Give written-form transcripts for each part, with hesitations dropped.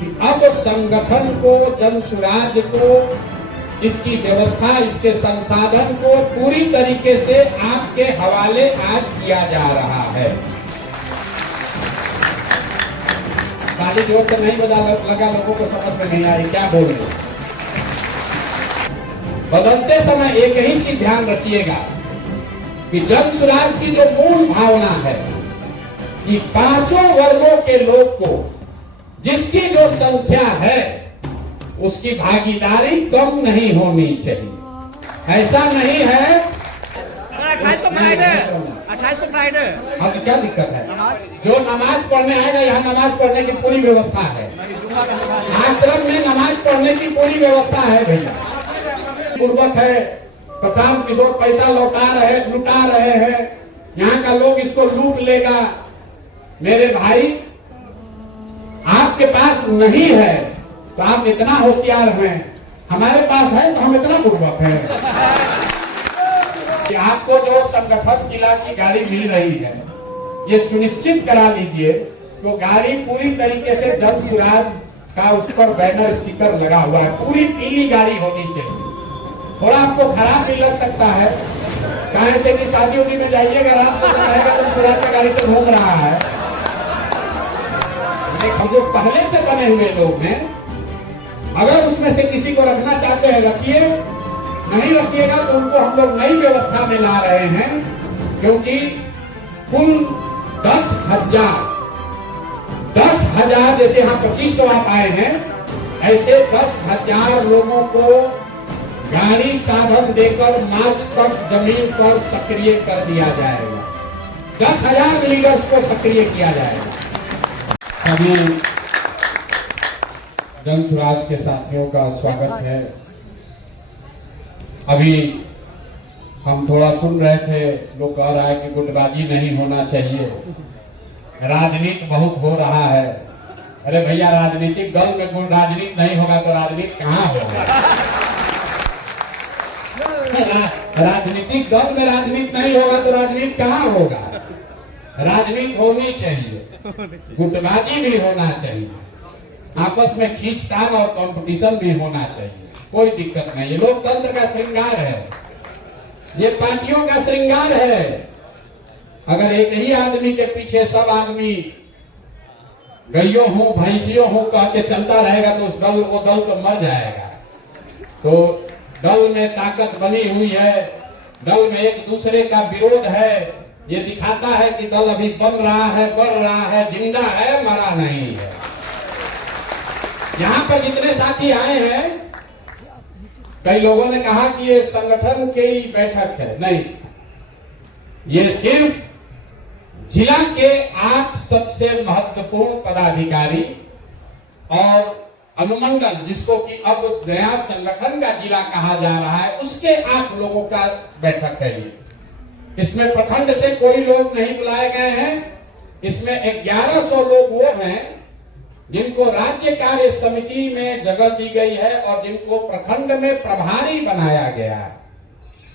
कि अब संगठन को, जन सुराज को, इसकी व्यवस्था, इसके संसाधन को पूरी तरीके से आपके हवाले आज किया जा रहा है। ताली जोर से नहीं लगा, लोगों को समझ में नहीं आई क्या बोल रहे। बदलते समय एक ही चीज ध्यान रखिएगा कि जन सुराज की जो मूल भावना है कि पांचों वर्गों के लोग को, जिसकी जो संख्या है, उसकी भागीदारी कम नहीं होनी चाहिए। ऐसा नहीं है 28 को फ्राइडे, 28 को फ्राइडे। अब क्या दिक्कत है? जो नमाज पढ़ने आएगा, यहाँ नमाज पढ़ने की पूरी व्यवस्था है। आश्रम में नमाज पढ़ने की पूरी व्यवस्था है भैया। पूर्वक है, प्रशांत किशोर पैसा लुटा रहे हैं, यहाँ का लोग इसको लूट लेगा। मेरे भाई, आपके पास नहीं है तो आप इतना होशियार हैं, हमारे पास है तो हम इतना पूर्वक हैं कि आपको जो संगठन जिला की गाड़ी मिल रही है, ये सुनिश्चित करा लीजिए तो गाड़ी पूरी तरीके से जन सुराज का उस पर बैनर स्टिकर लगा हुआ है, पूरी पीली गाड़ी होनी चाहिए। थोड़ा आपको खराब भी लग सकता है, कहीं से भी शादी उदी में जाइएगा, रात को रहेगा जन सुराज का गाड़ी से घूम रहा है। जो पहले से बने हुए लोग हैं, अगर उसमें से किसी को रखना चाहते हैं रखिए, नहीं रखिएगा तो उनको हम लोग नई व्यवस्था में ला रहे हैं, क्योंकि कुल 10,000 जैसे यहाँ 2500 आप आए हैं, ऐसे 10,000 लोगों को गाड़ी साधन देकर मार्च तक जमीन पर सक्रिय कर दिया जाएगा। 10,000 लीडर्स को सक्रिय किया जाएगा। सभी जन सुराज के साथियों का स्वागत है। अभी हम थोड़ा सुन रहे थे, लोग कह रहा है कि गुटबाजी नहीं होना चाहिए, राजनीति बहुत हो रहा है। अरे भैया, राजनीतिक दल में राजनीति नहीं होगा तो राजनीति कहाँ होगा? राजनीतिक दल में राजनीति नहीं होगा तो राजनीति कहाँ होगा? राजनीति होनी चाहिए, गुटबाजी भी होना चाहिए, आपस में खींचतान और कंपटीशन भी होना चाहिए, कोई दिक्कत नहीं। ये लोकतंत्र का श्रृंगार है, ये पार्टियों का श्रृंगार है। अगर एक ही आदमी के पीछे सब आदमी गइयों हूं, भैंसियों हूं कह के चलता रहेगा तो वो दल तो मर जाएगा। तो दल में ताकत बनी हुई है, दल में एक दूसरे का विरोध है, ये दिखाता है कि दल अभी बन रहा है, बढ़ रहा है, जिंदा है, मरा नहीं है। यहाँ पर जितने साथी आए हैं, कई लोगों ने कहा कि ये संगठन की बैठक है, नहीं, ये सिर्फ जिला के 8 सबसे महत्वपूर्ण पदाधिकारी और अनुमंडल, जिसको कि अब नया संगठन का जिला कहा जा रहा है, उसके 8 लोगों का बैठक है ये। इसमें प्रखंड से कोई लोग नहीं बुलाए गए हैं। इसमें 1100 लोग वो हैं जिनको राज्य कार्य समिति में जगह दी गई है और जिनको प्रखंड में प्रभारी बनाया गया है।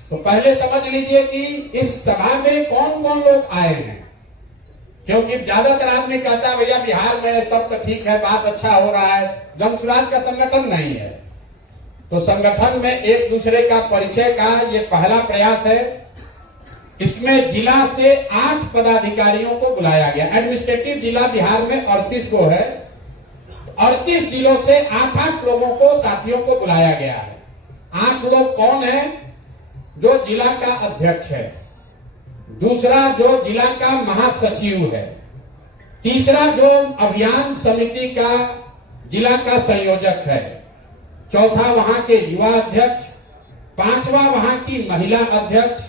तो पहले समझ लीजिए कि इस सभा में कौन कौन लोग आए हैं, क्योंकि ज्यादातर आदमी कहता है भैया बिहार में सब तो ठीक है, बात अच्छा हो रहा है, जन सुराज का संगठन नहीं है। तो संगठन में एक दूसरे का परिचय का ये पहला प्रयास है। इसमें जिला से 8 पदाधिकारियों को बुलाया गया। एडमिनिस्ट्रेटिव जिला बिहार में 38 को है, 38 जिलों से 8 लोगों को, साथियों को बुलाया गया है। 8 लोग कौन है? जो जिला का अध्यक्ष है, दूसरा जो जिला का महासचिव है, तीसरा जो अभियान समिति का जिला का संयोजक है, चौथा वहां के युवा अध्यक्ष, 5वां वहां की महिला अध्यक्ष,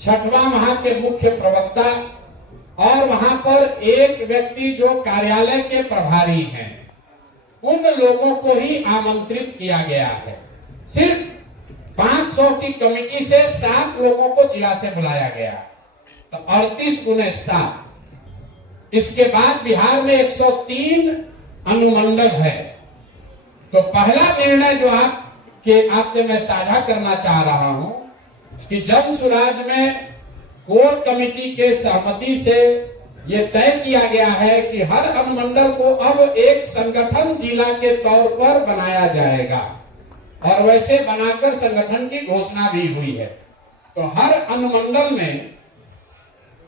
6वां वहां के मुख्य प्रवक्ता और वहां पर एक व्यक्ति जो कार्यालय के प्रभारी हैं। उन लोगों को ही आमंत्रित किया गया है। सिर्फ 500 की कमेटी से 7 लोगों को जिला से बुलाया गया, तो 38 गुने 7। इसके बाद बिहार में 103 अनुमंडल है। तो पहला निर्णय जो आपसे मैं साझा करना चाह रहा हूं कि जन सुराज में कोर कमेटी के सहमति से ये तय किया गया है कि हर अनुमंडल को अब एक संगठन जिला के तौर पर बनाया जाएगा और वैसे बनाकर संगठन की घोषणा भी हुई है। तो हर अनुमंडल में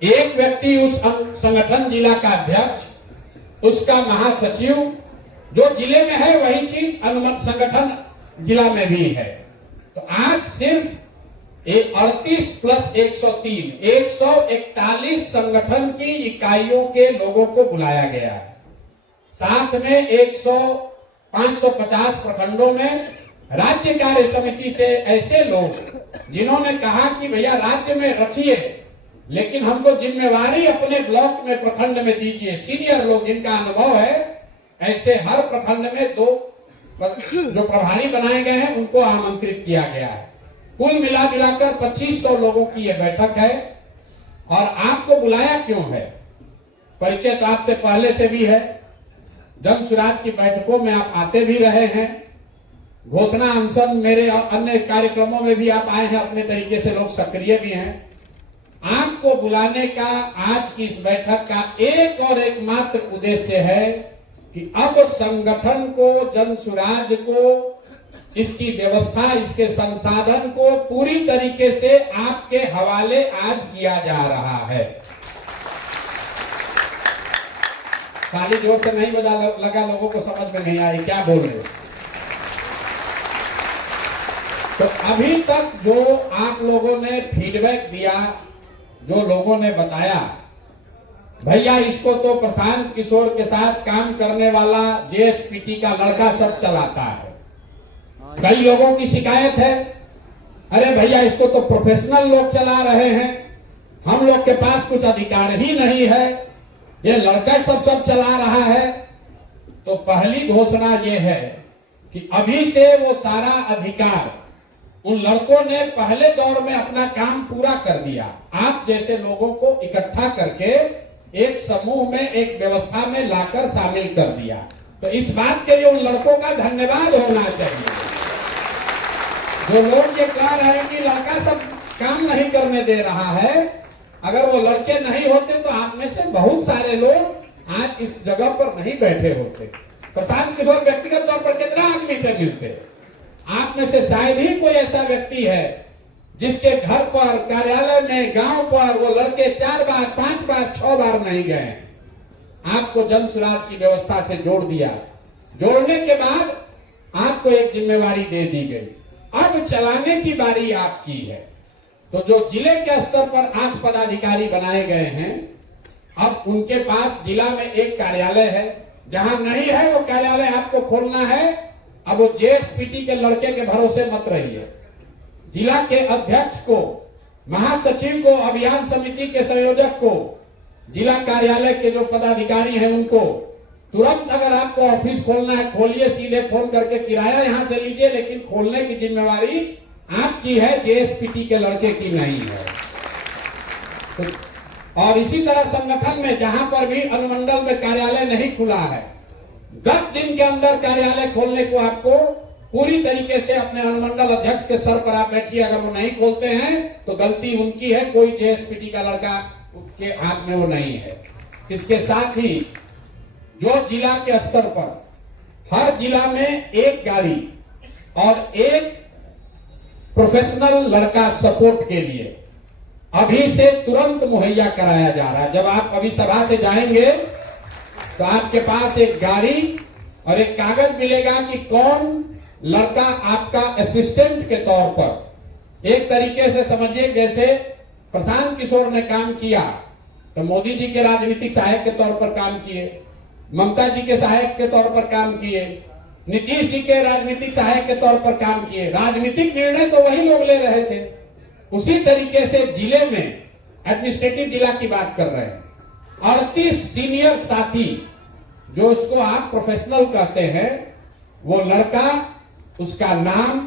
एक व्यक्ति उस संगठन जिला का अध्यक्ष, उसका महासचिव, जो जिले में है वही चीज अनुमंडल संगठन जिला में भी है। तो आज सिर्फ 38 प्लस 103 141 संगठन की इकाइयों के लोगों को बुलाया गया है। साथ में 550 प्रखंडों में राज्य कार्य समिति से ऐसे लोग जिन्होंने कहा कि भैया राज्य में रखिए, लेकिन हमको जिम्मेवारी अपने ब्लॉक में प्रखंड में दीजिए। सीनियर लोग जिनका अनुभव है, ऐसे हर प्रखंड में 2 जो प्रभारी बनाए गए हैं उनको आमंत्रित किया गया है। कुल मिलाकर 2500 लोगों की यह बैठक है। और आपको बुलाया क्यों है? परिचय तो आपसे पहले से भी है। जन सुराज की बैठकों में आप आते भी रहे हैं, घोषणा अनशन मेरे अन्य कार्यक्रमों में भी आप आए हैं, अपने तरीके से लोग सक्रिय भी हैं। आपको बुलाने का आज की इस बैठक का एक और एकमात्र उद्देश्य है कि अब संगठन को, जन सुराज को, इसकी व्यवस्था, इसके संसाधन को पूरी तरीके से आपके हवाले आज किया जा रहा है। ताली जोर से नहीं बजा लगा, लोगों को समझ में नहीं आई क्या बोल रहे। तो अभी तक जो आप लोगों ने फीडबैक दिया, जो लोगों ने बताया, भैया इसको तो प्रशांत किशोर के साथ काम करने वाला जेएसपीटी का लड़का सब चलाता है। कई लोगों की शिकायत है, अरे भैया इसको तो प्रोफेशनल लोग चला रहे हैं, हम लोग के पास कुछ अधिकार ही नहीं है, ये लड़का सब चला रहा है। तो पहली घोषणा ये है कि अभी से वो सारा अधिकार उन लड़कों ने पहले दौर में अपना काम पूरा कर दिया। आप जैसे लोगों को इकट्ठा करके एक समूह में, एक व्यवस्था में लाकर शामिल कर दिया। तो इस बात के लिए उन लड़कों का धन्यवाद होना चाहिए। जो लोग ये कह रहे हैं कि लड़का सब काम नहीं करने दे रहा है, अगर वो लड़के नहीं होते तो आप में से बहुत सारे लोग आज इस जगह पर नहीं बैठे होते। प्रशांत किशोर व्यक्तिगत तौर पर कितना आदमी से मिलते, आप में से शायद ही कोई ऐसा व्यक्ति है जिसके घर पर, कार्यालय में, गांव पर वो लड़के 4 बार, 5 बार, 6 बार नहीं गए। आपको जन सुराज की व्यवस्था से जोड़ दिया, जोड़ने के बाद आपको एक जिम्मेवारी दे दी गई, अब चलाने की बारी आपकी है। तो जो जिले के स्तर पर 8 पदाधिकारी बनाए गए हैं, अब उनके पास जिला में एक कार्यालय है, जहां नहीं है वो कार्यालय आपको खोलना है। अब वो जेएसपीटी के लड़के के भरोसे मत रहिए। जिला के अध्यक्ष को, महासचिव को, अभियान समिति के संयोजक को, जिला कार्यालय के जो पदाधिकारी हैं उनको तुरंत अगर आपको ऑफिस खोलना है खोलिए, सीधे फोन करके किराया यहां से लीजिए, लेकिन खोलने की जिम्मेवारी आपकी है, जेएसपीटी के लड़के की नहीं है। तो और इसी तरह संगठन में जहां पर भी अनुमंडल में कार्यालय नहीं खुला है, 10 दिन के अंदर कार्यालय खोलने को आपको पूरी तरीके से अपने अनुमंडल अध्यक्ष के सर पर आप बैठिए। अगर वो नहीं खोलते हैं तो गलती उनकी है, कोई जेएसपीटी का लड़का के हाथ में वो नहीं है। इसके साथ ही जो जिला के स्तर पर हर जिला में एक गाड़ी और एक प्रोफेशनल लड़का सपोर्ट के लिए अभी से तुरंत मुहैया कराया जा रहा है। जब आप अभी सभा से जाएंगे तो आपके पास एक गाड़ी और एक कागज मिलेगा कि कौन लड़का आपका असिस्टेंट के तौर पर, एक तरीके से समझिए जैसे प्रशांत किशोर ने काम किया तो मोदी जी के राजनीतिक सहायक के तौर पर काम किए, ममता जी के सहायक के तौर पर काम किए, नीतीश जी के राजनीतिक सहायक के तौर पर काम किए। राजनीतिक निर्णय तो वही लोग ले रहे थे। उसी तरीके से जिले में एडमिनिस्ट्रेटिव जिला की बात कर रहे हैं, 38 सीनियर साथी जो उसको आप प्रोफेशनल कहते हैं, वो लड़का, उसका नाम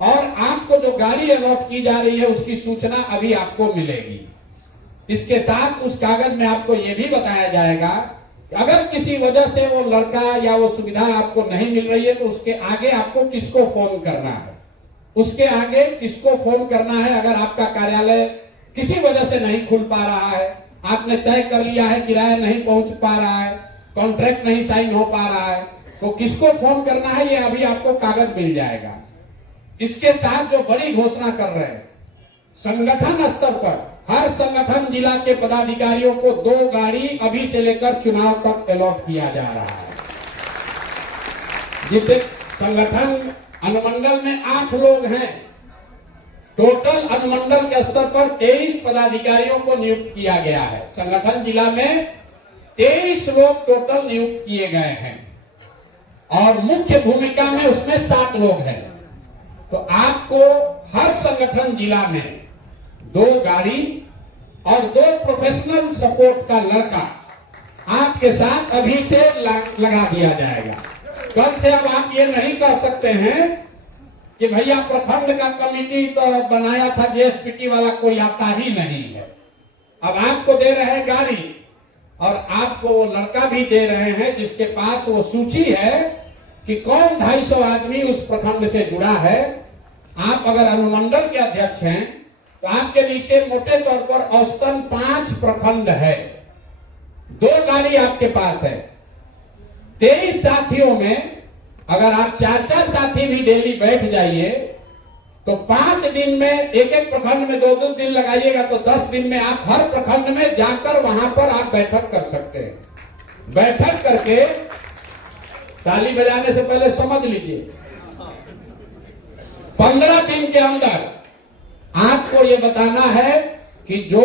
और आपको जो गाड़ी अलॉट की जा रही है उसकी सूचना अभी आपको मिलेगी। इसके साथ उस कागज में आपको यह भी बताया जाएगा कि अगर किसी वजह से वो लड़का या वो सुविधा आपको नहीं मिल रही है तो उसके आगे आपको किसको फोन करना है, उसके आगे किसको फोन करना है। अगर आपका कार्यालय किसी वजह से नहीं खुल पा रहा है, आपने तय कर लिया है, किराया नहीं पहुंच पा रहा है, कॉन्ट्रैक्ट नहीं साइन हो पा रहा है, तो किसको फोन करना है ये अभी आपको कागज मिल जाएगा। इसके साथ जो बड़ी घोषणा कर रहे हैं, संगठन स्तर पर हर संगठन जिला के पदाधिकारियों को 2 गाड़ी अभी से लेकर चुनाव तक अलॉट किया जा रहा है। जितने संगठन अनुमंडल में 8 लोग हैं, टोटल अनुमंडल के स्तर पर 23 पदाधिकारियों को नियुक्त किया गया है। संगठन जिला में 23 लोग टोटल नियुक्त किए गए हैं और मुख्य भूमिका में उसमें 7 लोग हैं। तो आपको हर संगठन जिला में 2 गाड़ी और 2 प्रोफेशनल सपोर्ट का लड़का आपके साथ अभी से लगा दिया जाएगा। कल से अब आप ये नहीं कर सकते हैं कि भैया प्रखंड का कमेटी तो बनाया था, जेएसपीटी वाला कोई आता ही नहीं है। अब आपको दे रहे हैं गाड़ी और आपको वो लड़का भी दे रहे हैं जिसके पास वो सूची है कि कौन 250 आदमी उस प्रखंड से जुड़ा है। आप अगर अनुमंडल के अध्यक्ष हैं तो आपके नीचे मोटे तौर पर औसतन 5 प्रखंड है, 2 गाड़ी आपके पास है। 23 साथियों में अगर आप 4-4 साथी भी डेली बैठ जाइए तो 5 दिन में एक प्रखंड में 2-2 दिन लगाइएगा तो 10 दिन में आप हर प्रखंड में जाकर वहां पर आप बैठक कर सकते हैं। बैठक करके ताली बजाने से पहले समझ लीजिए 15 दिन के अंदर आपको ये बताना है कि जो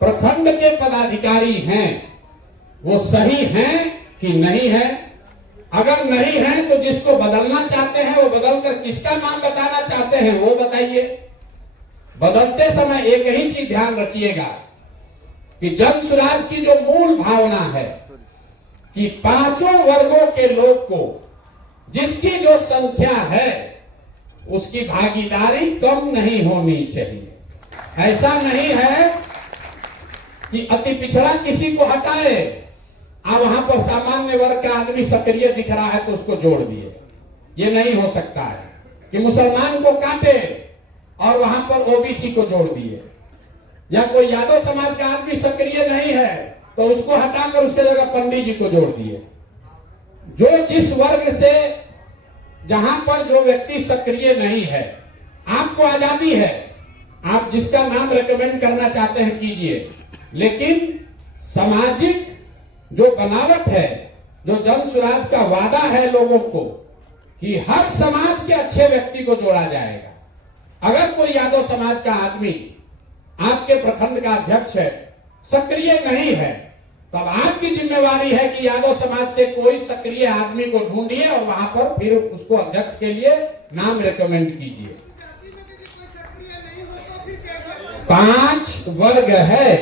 प्रखंड के पदाधिकारी हैं वो सही हैं कि नहीं है। अगर नहीं है तो जिसको बदलना चाहते हैं वो बदलकर किसका नाम बताना चाहते हैं वो बताइए। बदलते समय एक ही चीज ध्यान रखिएगा कि जन सुराज की जो मूल भावना है कि 5 वर्गों के लोग को जिसकी जो संख्या है उसकी भागीदारी कम नहीं होनी चाहिए। ऐसा नहीं है कि अति पिछड़ा किसी को हटाए, आप वहां पर सामान्य वर्ग का आदमी सक्रिय दिख रहा है तो उसको जोड़ दिए। ये नहीं हो सकता है कि मुसलमान को काटे और वहां पर ओबीसी को जोड़ दिए, या कोई यादव समाज का आदमी सक्रिय नहीं है तो उसको हटाकर उसके जगह पंडित जी को जोड़ दिए। जो जिस वर्ग से जहां पर जो व्यक्ति सक्रिय नहीं है, आपको आजादी है, आप जिसका नाम रेकमेंड करना चाहते हैं कीजिए, लेकिन सामाजिक जो बनावट है, जो जन सुराज का वादा है लोगों को कि हर समाज के अच्छे व्यक्ति को जोड़ा जाएगा। अगर कोई यादव समाज का आदमी आपके प्रखंड का अध्यक्ष है, सक्रिय नहीं है, तब आपकी जिम्मेवारी है कि यादव समाज से कोई सक्रिय आदमी को ढूंढिए और वहां पर फिर उसको अध्यक्ष के लिए नाम रेकमेंड कीजिए। 5 वर्ग है,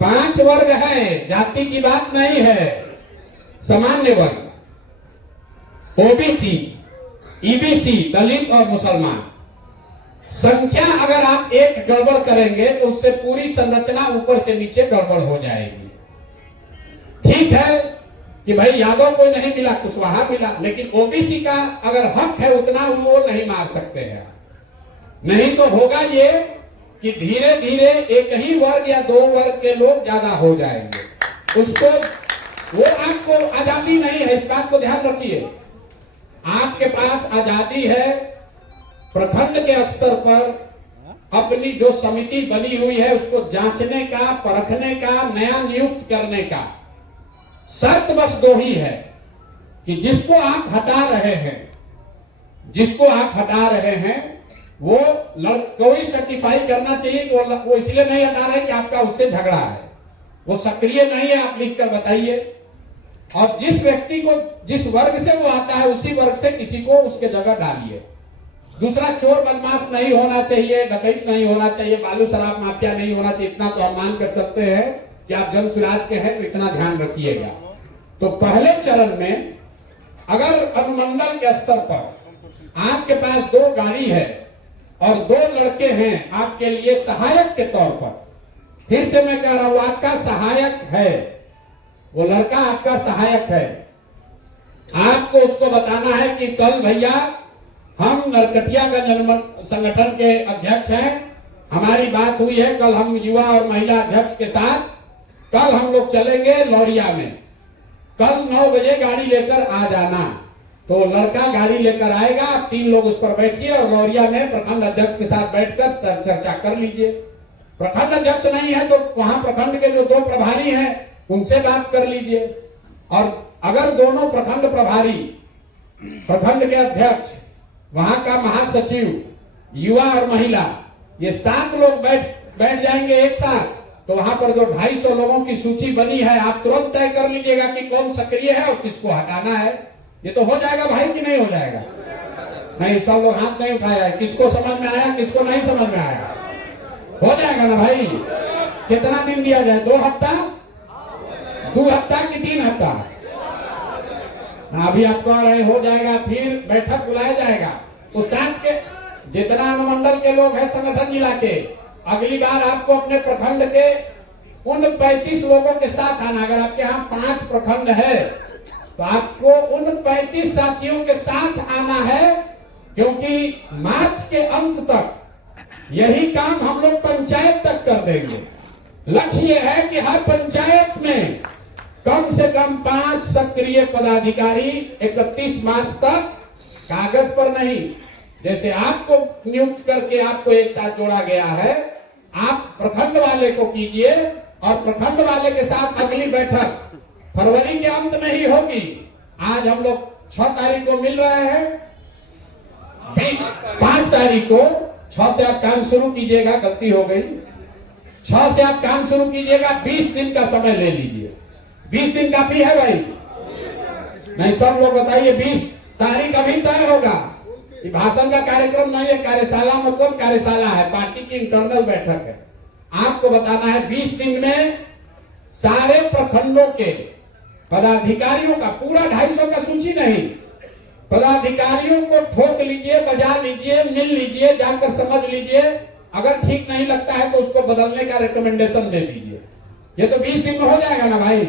5 वर्ग है, जाति की बात नहीं है। सामान्य वर्ग, ओबीसी, ईबीसी, दलित और मुसलमान। संख्या अगर आप एक गड़बड़ करेंगे तो उससे पूरी संरचना ऊपर से नीचे गड़बड़ हो जाएगी। ठीक है कि भाई यादव को नहीं मिला, कुशवाहा मिला, लेकिन ओबीसी का अगर हक है उतना वो नहीं मार सकते हैं। नहीं तो होगा ये कि धीरे धीरे एक ही वर्ग या 2 वर्ग के लोग ज्यादा हो जाएंगे। उसको वो आपको आजादी नहीं है, इस बात को ध्यान रखिए। आपके पास आजादी है प्रखंड के स्तर पर अपनी जो समिति बनी हुई है उसको जांचने का, परखने का, नया नियुक्त करने का। शर्त बस 2 ही है कि जिसको आप हटा रहे हैं वो कोई सर्टिफाई करना चाहिए कि वो इसलिए नहीं हटा रहे कि आपका उससे झगड़ा है, वो सक्रिय नहीं है, आप लिख कर बताइए। और जिस व्यक्ति को जिस वर्ग से वो आता है उसी वर्ग से किसी को उसके जगह डालिए। दूसरा, चोर बदमाश नहीं होना चाहिए, डकैत नहीं होना चाहिए, बालू शराब माफिया नहीं होना चाहिए। इतना तो हम मान कर सकते हैं कि आप जन सुराज के हैं तो इतना ध्यान रखिएगा। तो पहले चरण में अगर अनुमंडल के स्तर पर आपके पास 2 गाड़ी है और 2 लड़के हैं आपके लिए सहायक के तौर पर, फिर से मैं कह रहा हूं आपका सहायक है, वो लड़का आपका सहायक है। आपको उसको बताना है कि कल भैया हम नरकटियागंज संगठन के अध्यक्ष हैं, हमारी बात हुई है, कल हम युवा और महिला अध्यक्ष के साथ कल हम लोग चलेंगे लौरिया में। कल 9 बजे गाड़ी लेकर आ जाना। तो लड़का गाड़ी लेकर आएगा, 3 लोग उस पर बैठिए और लौरिया में प्रखंड अध्यक्ष के साथ बैठकर चर्चा कर लीजिए। प्रखंड अध्यक्ष नहीं है तो वहां प्रखंड के जो 2 प्रभारी हैं उनसे बात कर लीजिए। और अगर दोनों प्रखंड प्रभारी, प्रखंड के अध्यक्ष, वहां का महासचिव, युवा और महिला, ये 7 लोग बैठ जाएंगे एक साथ, तो वहां पर जो 250 लोगों की सूची बनी है आप तुरंत तय कर लीजिएगा कि कौन सक्रिय है और किसको हटाना है। ये तो हो जाएगा भाई कि नहीं हो जाएगा? नहीं, सब लोग हाथ नहीं उठाया। किसको समझ में आया, किसको नहीं समझ में आया? हो जाएगा ना भाई? कितना दिन दिया जाए? 2 हफ्ता, 2 हफ्ता कि 3 हफ्ता? अभी आप कह रहे हो जाएगा, फिर बैठक बुलाया जाएगा। उस साथ के जितना अनुमंडल के लोग हैं संगठन जिला के, अगली बार आपको अपने प्रखंड के उन 35 लोगों के साथ आना। अगर आपके यहाँ 5 प्रखंड है तो आपको उन 35 साथियों के साथ आना है, क्योंकि मार्च के अंत तक यही काम हम लोग पंचायत तक कर देंगे। लक्ष्य है कि हर पंचायत में कम से कम 5 सक्रिय पदाधिकारी 31 मार्च तक, कागज पर नहीं, जैसे आपको नियुक्त करके आपको एक साथ जोड़ा गया है, आप प्रखंड वाले को कीजिए और प्रखंड वाले के साथ अगली बैठक फरवरी के अंत में ही होगी। आज हम लोग 6 तारीख को मिल रहे हैं, 5 तारीख को 6 से आप काम शुरू कीजिएगा। गलती हो गई, 6 से आप काम शुरू कीजिएगा। 20 दिन का समय ले लीजिए। 20 दिन काफी है भाई? नहीं, सब लोग बताइए। 20 तारीख अभी तय होगा। ये भाषण का कार्यक्रम नहीं है, कार्यशाला मतलब कार्यशाला है, पार्टी की इंटरनल बैठक है। आपको बताना है 20 दिन में सारे प्रखंडों के पदाधिकारियों का, पूरा 250 का सूची नहीं, पदाधिकारियों को ठोक लीजिए, बजा लीजिए, मिल लीजिए, जाकर समझ लीजिए। अगर ठीक नहीं लगता है तो उसको बदलने का रिकमेंडेशन दे दीजिए। ये तो 20 दिन में हो जाएगा ना भाई?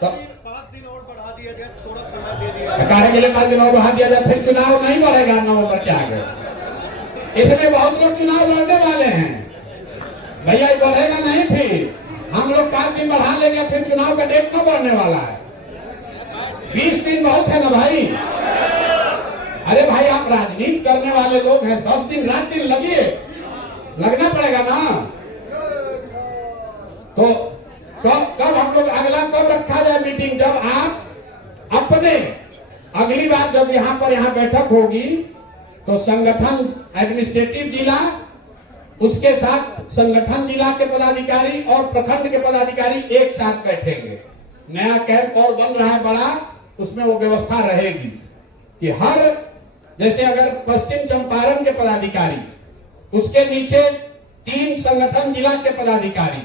5 दिन और बढ़ा दिया जाए, थोड़ा समय दे दिया जाए। कार्य के लिए 5 दिन और बढ़ा दिया जाए, फिर चुनाव नहीं बढ़ेगा नवंबर के आगे। इसमें बहुत लोग चुनाव लड़ने वाले हैं भैया, ये बढ़ेगा नहीं। फिर हम लोग 5 दिन बढ़ा लेंगे, फिर चुनाव का डेट न बढ़ने वाला है। 20 दिन बहुत है ना भाई? अरे भाई, आप राजनीति करने वाले लोग हैं, 10 दिन रात दिन लगिए, लगना पड़ेगा ना। तो कब हम लोग अगला कब रखा जाए मीटिंग? जब आप अपने अगली बार जब यहाँ बैठक होगी तो संगठन एडमिनिस्ट्रेटिव जिला, उसके साथ संगठन जिला के पदाधिकारी और प्रखंड के पदाधिकारी एक साथ बैठेंगे। नया कैंप और बन रहा है बड़ा, उसमें वो व्यवस्था रहेगी कि हर, जैसे अगर पश्चिम चंपारण के पदाधिकारी, उसके नीचे 3 संगठन जिला के पदाधिकारी,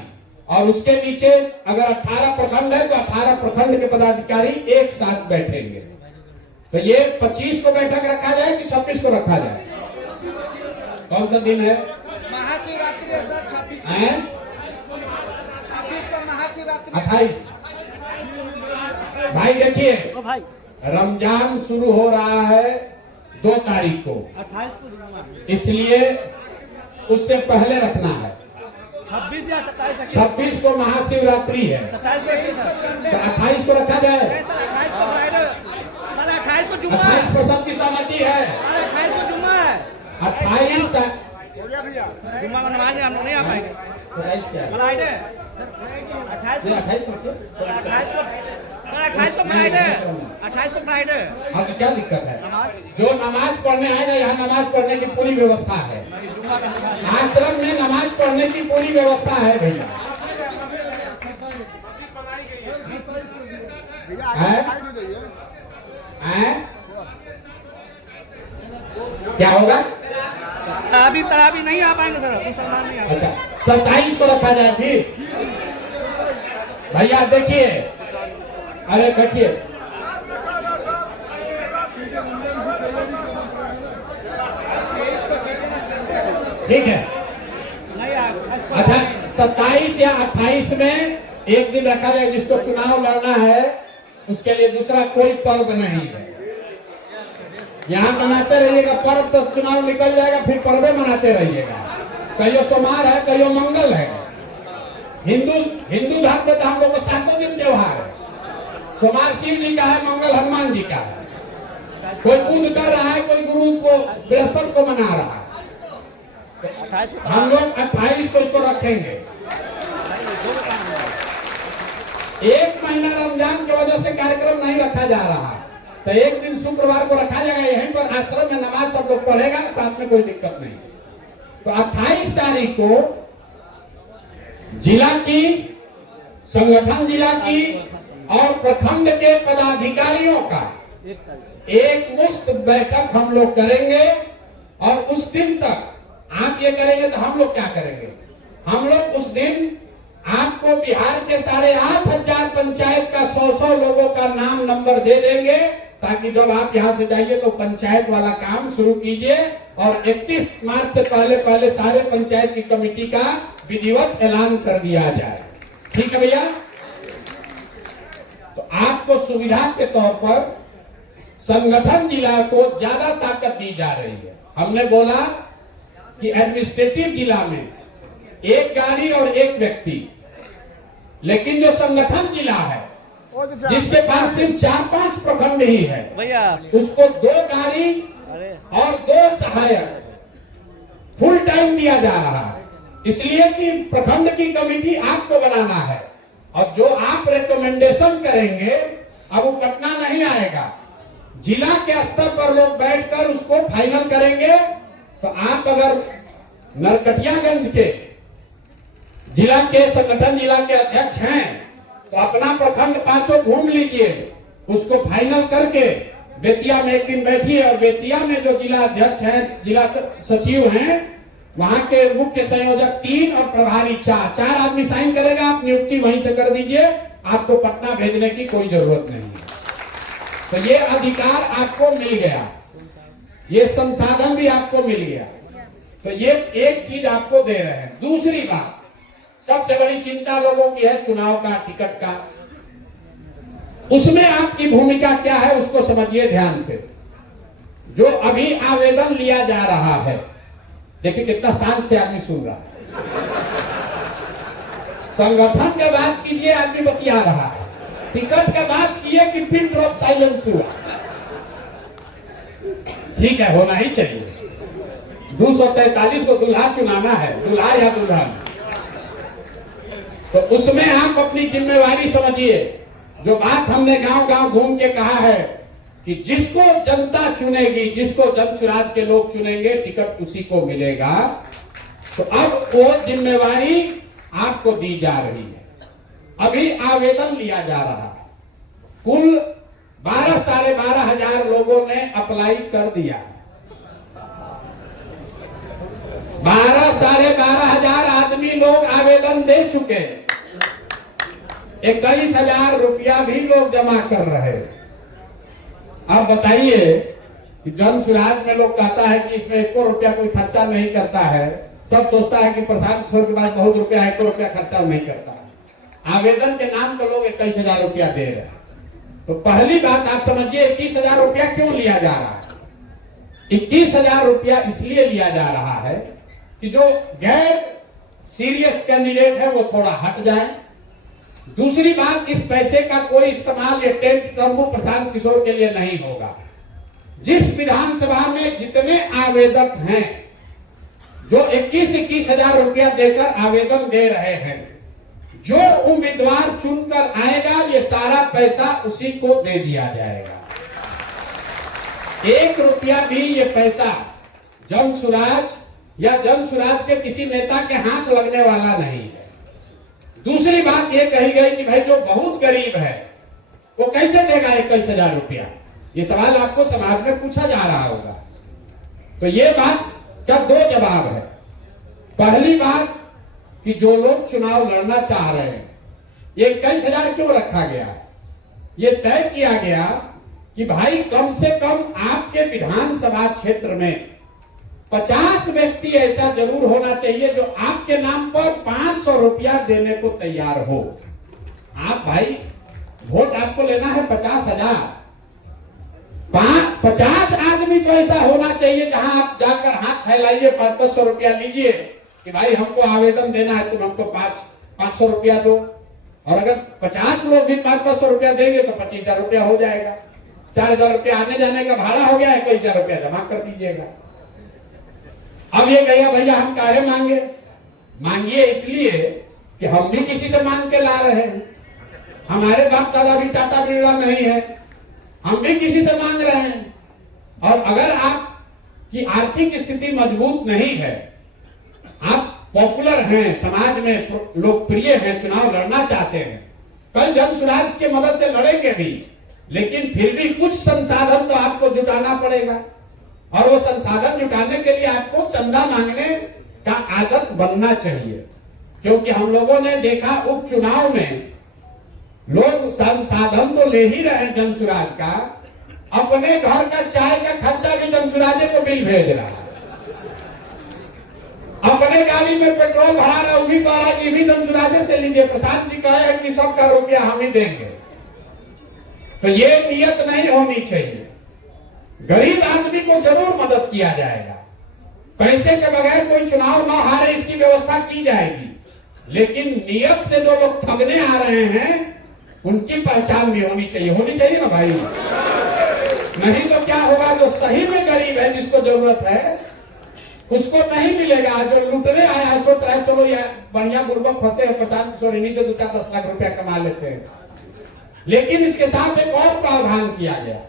और उसके नीचे अगर 18 प्रखंड है तो 18 प्रखंड के पदाधिकारी एक साथ बैठेंगे। तो ये 25 को बैठक रखा जाए कि 26 को रखा जाए? कौन सा दिन है? महाशिवरात्रि है सर, 26 को महाशिवरात्रि। 28 भाई देखिए, रमजान शुरू हो रहा है 2 तारीख को, 28 को, इसलिए उससे पहले रखना है। 26 या 27? 26 को महाशिवरात्रि है, 28 को रखा जाए। 28 को जुम्मा 28 को सबकी सहमति है। 28 को जुम्मा है। 28 का जुम्मा को नमाज हम लोग नहीं आ पाएंगे। 28 क्या है? फ्राइडे 28 को, 28 रखिए। 28 को सर, 28 को फ्राइडे, 28 को फ्राइडे। अब क्या दिक्कत है? जो नमाज पढ़ने आएगा, यहाँ नमाज पढ़ने की पूरी व्यवस्था है। आश्रम में नमाज पढ़ने की पूरी व्यवस्था है भैया। क्या होगा? तरावी नहीं आ पाएंगे सर, मुसलमान नहीं आ पाएंगे। अच्छा, 27 को रखा जाए फिर। भैया देखिए, अरे बैठिए, ठीक है। अच्छा, 27 या 28 में एक दिन रखा जाए, जिसको चुनाव लड़ना है उसके लिए। दूसरा कोई पर्व नहीं है, यहाँ मनाते रहिएगा पर्व, तो चुनाव निकल जाएगा, फिर पर्व मनाते रहिएगा। कहियो सोमवार है, कहियो मंगल है। हिंदू धर्म में तो हम लोग को 7 दिन त्योहार है। सोमवार शिव जी का है, मंगल हनुमान जी का है। कोई बुध कर रहा है, कोई गुरु को बृहस्पति को मना रहा है। हम लोग 28 को इसको रखेंगे। 1 महीना रमजान की वजह से कार्यक्रम नहीं रखा जा रहा, तो एक दिन शुक्रवार को रखा जाएगा। यहीं पर आश्रम में नमाज सब लोग पढ़ेगा, साथ में कोई दिक्कत नहीं। तो 28 तारीख को जिला की, संगठन जिला की और प्रखंड के पदाधिकारियों का एक मुफ्त बैठक हम लोग करेंगे। और उस दिन तक आप ये करेंगे तो हम लोग क्या करेंगे? हम लोग उस दिन आपको बिहार के 8,500 पंचायत का 100 लोगों का नाम नंबर दे देंगे, ताकि जब आप यहाँ से जाइए तो पंचायत वाला काम शुरू कीजिए। और 31 मार्च से पहले सारे पंचायत की कमेटी का विधिवत ऐलान कर दिया जाए। ठीक है भैया? तो आपको सुविधा के तौर पर संगठन जिला को ज्यादा ताकत दी जा रही है। हमने बोला कि एडमिनिस्ट्रेटिव जिला में 1 गाड़ी और 1 व्यक्ति, लेकिन जो संगठन जिला है जिसके पास सिर्फ 4-5 प्रखंड ही है भैया, उसको 2 गाड़ी और 2 सहायक फुल टाइम दिया जा रहा है। इसलिए कि प्रखंड की कमेटी आपको बनाना है, और जो आप रिकमेंडेशन करेंगे अब वो पटना नहीं आएगा, जिला के स्तर पर लोग बैठकर उसको फाइनल करेंगे। तो आप अगर नरकटियागंज के जिला के संगठन जिला के अध्यक्ष हैं तो अपना प्रखंड 5 घूम लीजिए, उसको फाइनल करके बेतिया में एक दिन बैठिए। और बेतिया में जो जिला अध्यक्ष हैं, जिला सचिव हैं, वहां के मुख्य संयोजक 3 और प्रभारी 4 आदमी साइन करेगा। आप नियुक्ति वहीं से कर दीजिए, आपको पटना भेजने की कोई जरूरत नहीं है। तो ये अधिकार आपको मिल गया, ये संसाधन भी आपको मिल गया। तो ये एक चीज आपको दे रहे हैं। दूसरी बात, सबसे बड़ी चिंता लोगों की है चुनाव का, टिकट का। उसमें आपकी भूमिका क्या है उसको समझिए ध्यान से। जो अभी आवेदन लिया जा रहा है, देखिए कितना शांत से आदमी सुन रहा है। संगठन के बात कीजिए, आदमी बतिया रहा है। टिकट के बात किए कि पिन ड्रॉप साइलेंस हुआ। ठीक है, होना ही चाहिए। 243 को दूल्हा चुनाना है, दूल्हा या दुल्हन। तो उसमें आप अपनी जिम्मेवारी समझिए। जो बात हमने गांव-गांव घूम के कहा है कि जिसको जनता चुनेगी, जिसको जनसुराज के लोग चुनेंगे, टिकट उसी को मिलेगा। तो अब वो जिम्मेवारी आपको दी जा रही है। अभी आवेदन लिया जा रहा है। कुल 12,500 लोगों ने अप्लाई कर दिया। 12,500 आदमी लोग आवेदन दे चुके। 21,000 रुपया भी लोग जमा कर रहे। अब बताइए कि जन सुराज में लोग कहता है कि इसमें 1 रुपया कोई खर्चा नहीं करता है। सब सोचता है कि प्रशांत किशोर के पास बहुत रुपया है, 1 रुपया खर्चा नहीं करता है। आवेदन के नाम तो लोग 21,000 रुपया दे रहे हैं। तो पहली बात आप समझिए, 21,000 रुपया क्यों लिया जा रहा है? 21,000 रुपया इसलिए लिया जा रहा है कि जो गैर सीरियस कैंडिडेट है वो थोड़ा हट जाए। दूसरी बात, इस पैसे का कोई इस्तेमाल ये टेंट तंबू प्रशांत किशोर के लिए नहीं होगा। जिस विधानसभा में जितने आवेदक हैं, जो 21,000 रुपया देकर आवेदन दे रहे हैं, जो उम्मीदवार चुनकर आएगा ये सारा पैसा उसी को दे दिया जाएगा। 1 रुपया भी ये पैसा जन सुराज या जन सुराज के किसी नेता के हाथ लगने वाला नहीं है। दूसरी बात ये कही गई कि भाई जो बहुत गरीब है वो कैसे देगा 21,000 रुपया। ये सवाल आपको समाज में पूछा जा रहा होगा। तो ये बात का 2 जवाब है। पहली बात कि जो लोग चुनाव लड़ना चाह रहे हैं, ये 21,000 क्यों रखा गया? ये तय किया गया कि भाई कम से कम आपके विधानसभा क्षेत्र में 50 व्यक्ति ऐसा जरूर होना चाहिए जो आपके नाम पर 500 रुपया देने को तैयार हो। आप भाई वोट आपको लेना है 50,000, 50 आदमी तो ऐसा होना चाहिए जहां आप जाकर हाथ फैलाइए, 500 रुपया लीजिए कि भाई हमको आवेदन देना है, तुम हमको 500 रुपया दो, और अगर 50 लोग भी 500 रुपया देंगे तो 25,000 रुपया हो जाएगा। 4,000 रुपया आने जाने का भाड़ा हो गया, 21,000 रुपया जमा कर दीजिएगा। अब ये कहिए भैया हम काहे मांगे? मांगिए इसलिए कि हम भी किसी से मांग के ला रहे हैं, हमारे बाप दादा भी टाटा बिरला नहीं है, हम भी किसी से मांग रहे हैं। और अगर आपकी आर्थिक स्थिति मजबूत नहीं है, आप पॉपुलर हैं, समाज में लोकप्रिय हैं, चुनाव लड़ना चाहते हैं, कल जन स्वराज की मदद से लड़ेंगे भी, लेकिन फिर भी कुछ संसाधन तो आपको जुटाना पड़ेगा। और वो संसाधन जुटाने के लिए आपको चंदा मांगने का आदत बनना चाहिए, क्योंकि हम लोगों ने देखा उपचुनाव में लोग संसाधन तो ले ही रहे हैं जन स्वराज का, अपने घर का चाय का खर्चा भी जन स्वराज को बिल भेज रहा है, अपने गाड़ी में पेट्रोल भरा रहा है, वो भी कह रहा है कि भी जन स्वराज से लीजिए, प्रशांत जी कहे हैं कि सबका रुपया हम ही देंगे। तो ये नियत नहीं होनी चाहिए। गरीब आदमी को जरूर मदद किया जाएगा, पैसे के बगैर कोई चुनाव ना हारे इसकी व्यवस्था की जाएगी, लेकिन नियत से जो लोग ठगने आ रहे हैं उनकी पहचान भी होनी चाहिए ना भाई। नहीं तो क्या होगा, जो सही में गरीब है, जिसको जरूरत है, उसको नहीं मिलेगा। जो लूटने आया है सोच रहा है चलो यार बढ़िया बुर्बक फंसे हैं, प्रशांत किशोर इन्हीं से 2-10 लाख रुपया कमा लेते हैं, लेकिन इसके साथ एक और प्रावधान किया गया।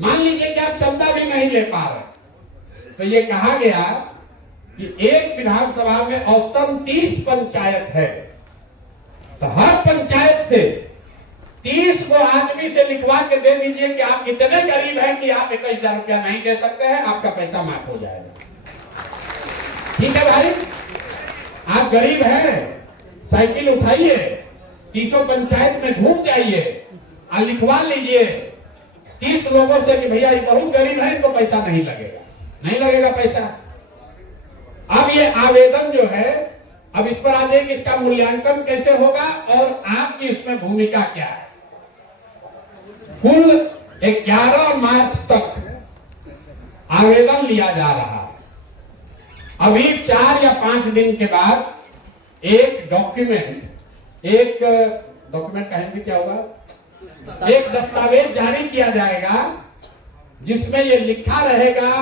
मान लीजिए कि आप चंदा भी नहीं ले पा रहे, तो ये कहा गया कि एक विधानसभा में औसतन 30 पंचायत है, तो हर पंचायत से 30 को आदमी से लिखवा के दे दीजिए कि आप इतने गरीब हैं कि आप 21,000 रुपया नहीं दे सकते हैं, आपका पैसा माफ हो जाएगा। ठीक है भाई, आप गरीब हैं, साइकिल उठाइए, 30 पंचायत में घूम जाइए और लिखवा लीजिए 30 लोगों से कि भैया ये बहुत गरीब है, इनको पैसा नहीं लगेगा पैसा। अब ये आवेदन जो है, अब इस पर आ जाए कि इसका मूल्यांकन कैसे होगा और आपकी इसमें भूमिका क्या है। कुल 11 मार्च तक आवेदन लिया जा रहा है। अभी 4 या 5 दिन के बाद एक डॉक्यूमेंट कहेंगे क्या होगा, एक दस्तावेज जारी किया जाएगा, जिसमें ये लिखा रहेगा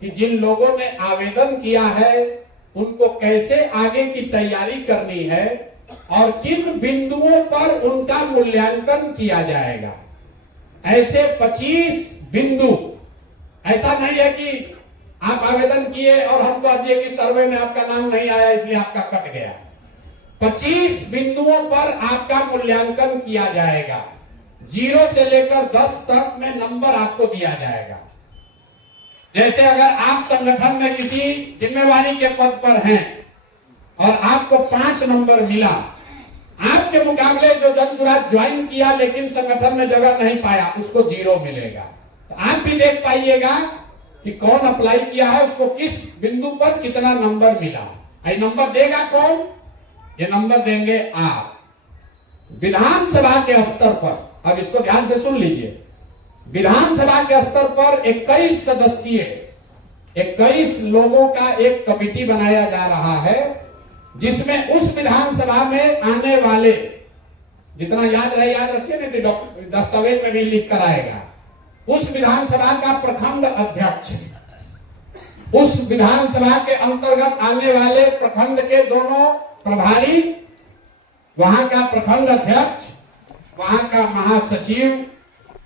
कि जिन लोगों ने आवेदन किया है उनको कैसे आगे की तैयारी करनी है और किन बिंदुओं पर उनका मूल्यांकन किया जाएगा। ऐसे 25 बिंदु, ऐसा नहीं है कि आप आवेदन किए और हमको आज ये कि सर्वे में आपका नाम नहीं आया इसलिए आपका कट गया। 25 बिंदुओं पर आपका मूल्यांकन किया जाएगा, 0 से लेकर 10 तक में नंबर आपको दिया जाएगा। जैसे अगर आप संगठन में किसी जिम्मेवारी के पद पर हैं और आपको 5 नंबर मिला, आपके मुकाबले जो जन स्वराज ज्वाइन किया लेकिन संगठन में जगह नहीं पाया, उसको 0 मिलेगा। तो आप भी देख पाइएगा कि कौन अप्लाई किया है, उसको किस बिंदु पर कितना नंबर मिला। ये नंबर देगा कौन? ये नंबर देंगे आप। विधानसभा के स्तर पर, अब इसको ध्यान से सुन लीजिए, विधानसभा के स्तर पर 21 सदस्यीय 21 लोगों का एक कमेटी बनाया जा रहा है, जिसमें उस विधानसभा में आने वाले, जितना याद रखिए ना कि दस्तावेज में भी लिख कर आएगा, उस विधानसभा का प्रखंड अध्यक्ष, उस विधानसभा के अंतर्गत आने वाले प्रखंड के दोनों प्रभारी, वहां का प्रखंड अध्यक्ष, वहां का महासचिव,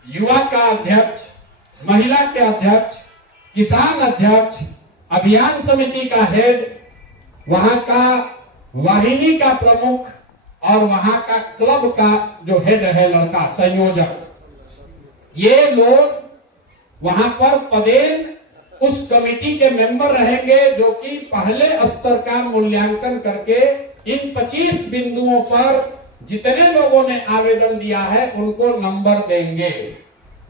युवा का अध्यक्ष, महिला के अध्यक्ष, किसान अध्यक्ष, अभियान समिति का हेड, वहां का वाहिनी का प्रमुख और वहां का क्लब का जो हेड है लड़का संयोजक, ये लोग वहां पर पदेन उस कमेटी के मेंबर रहेंगे, जो कि पहले स्तर का मूल्यांकन करके इन 25 बिंदुओं पर जितने लोगों ने आवेदन दिया है उनको नंबर देंगे।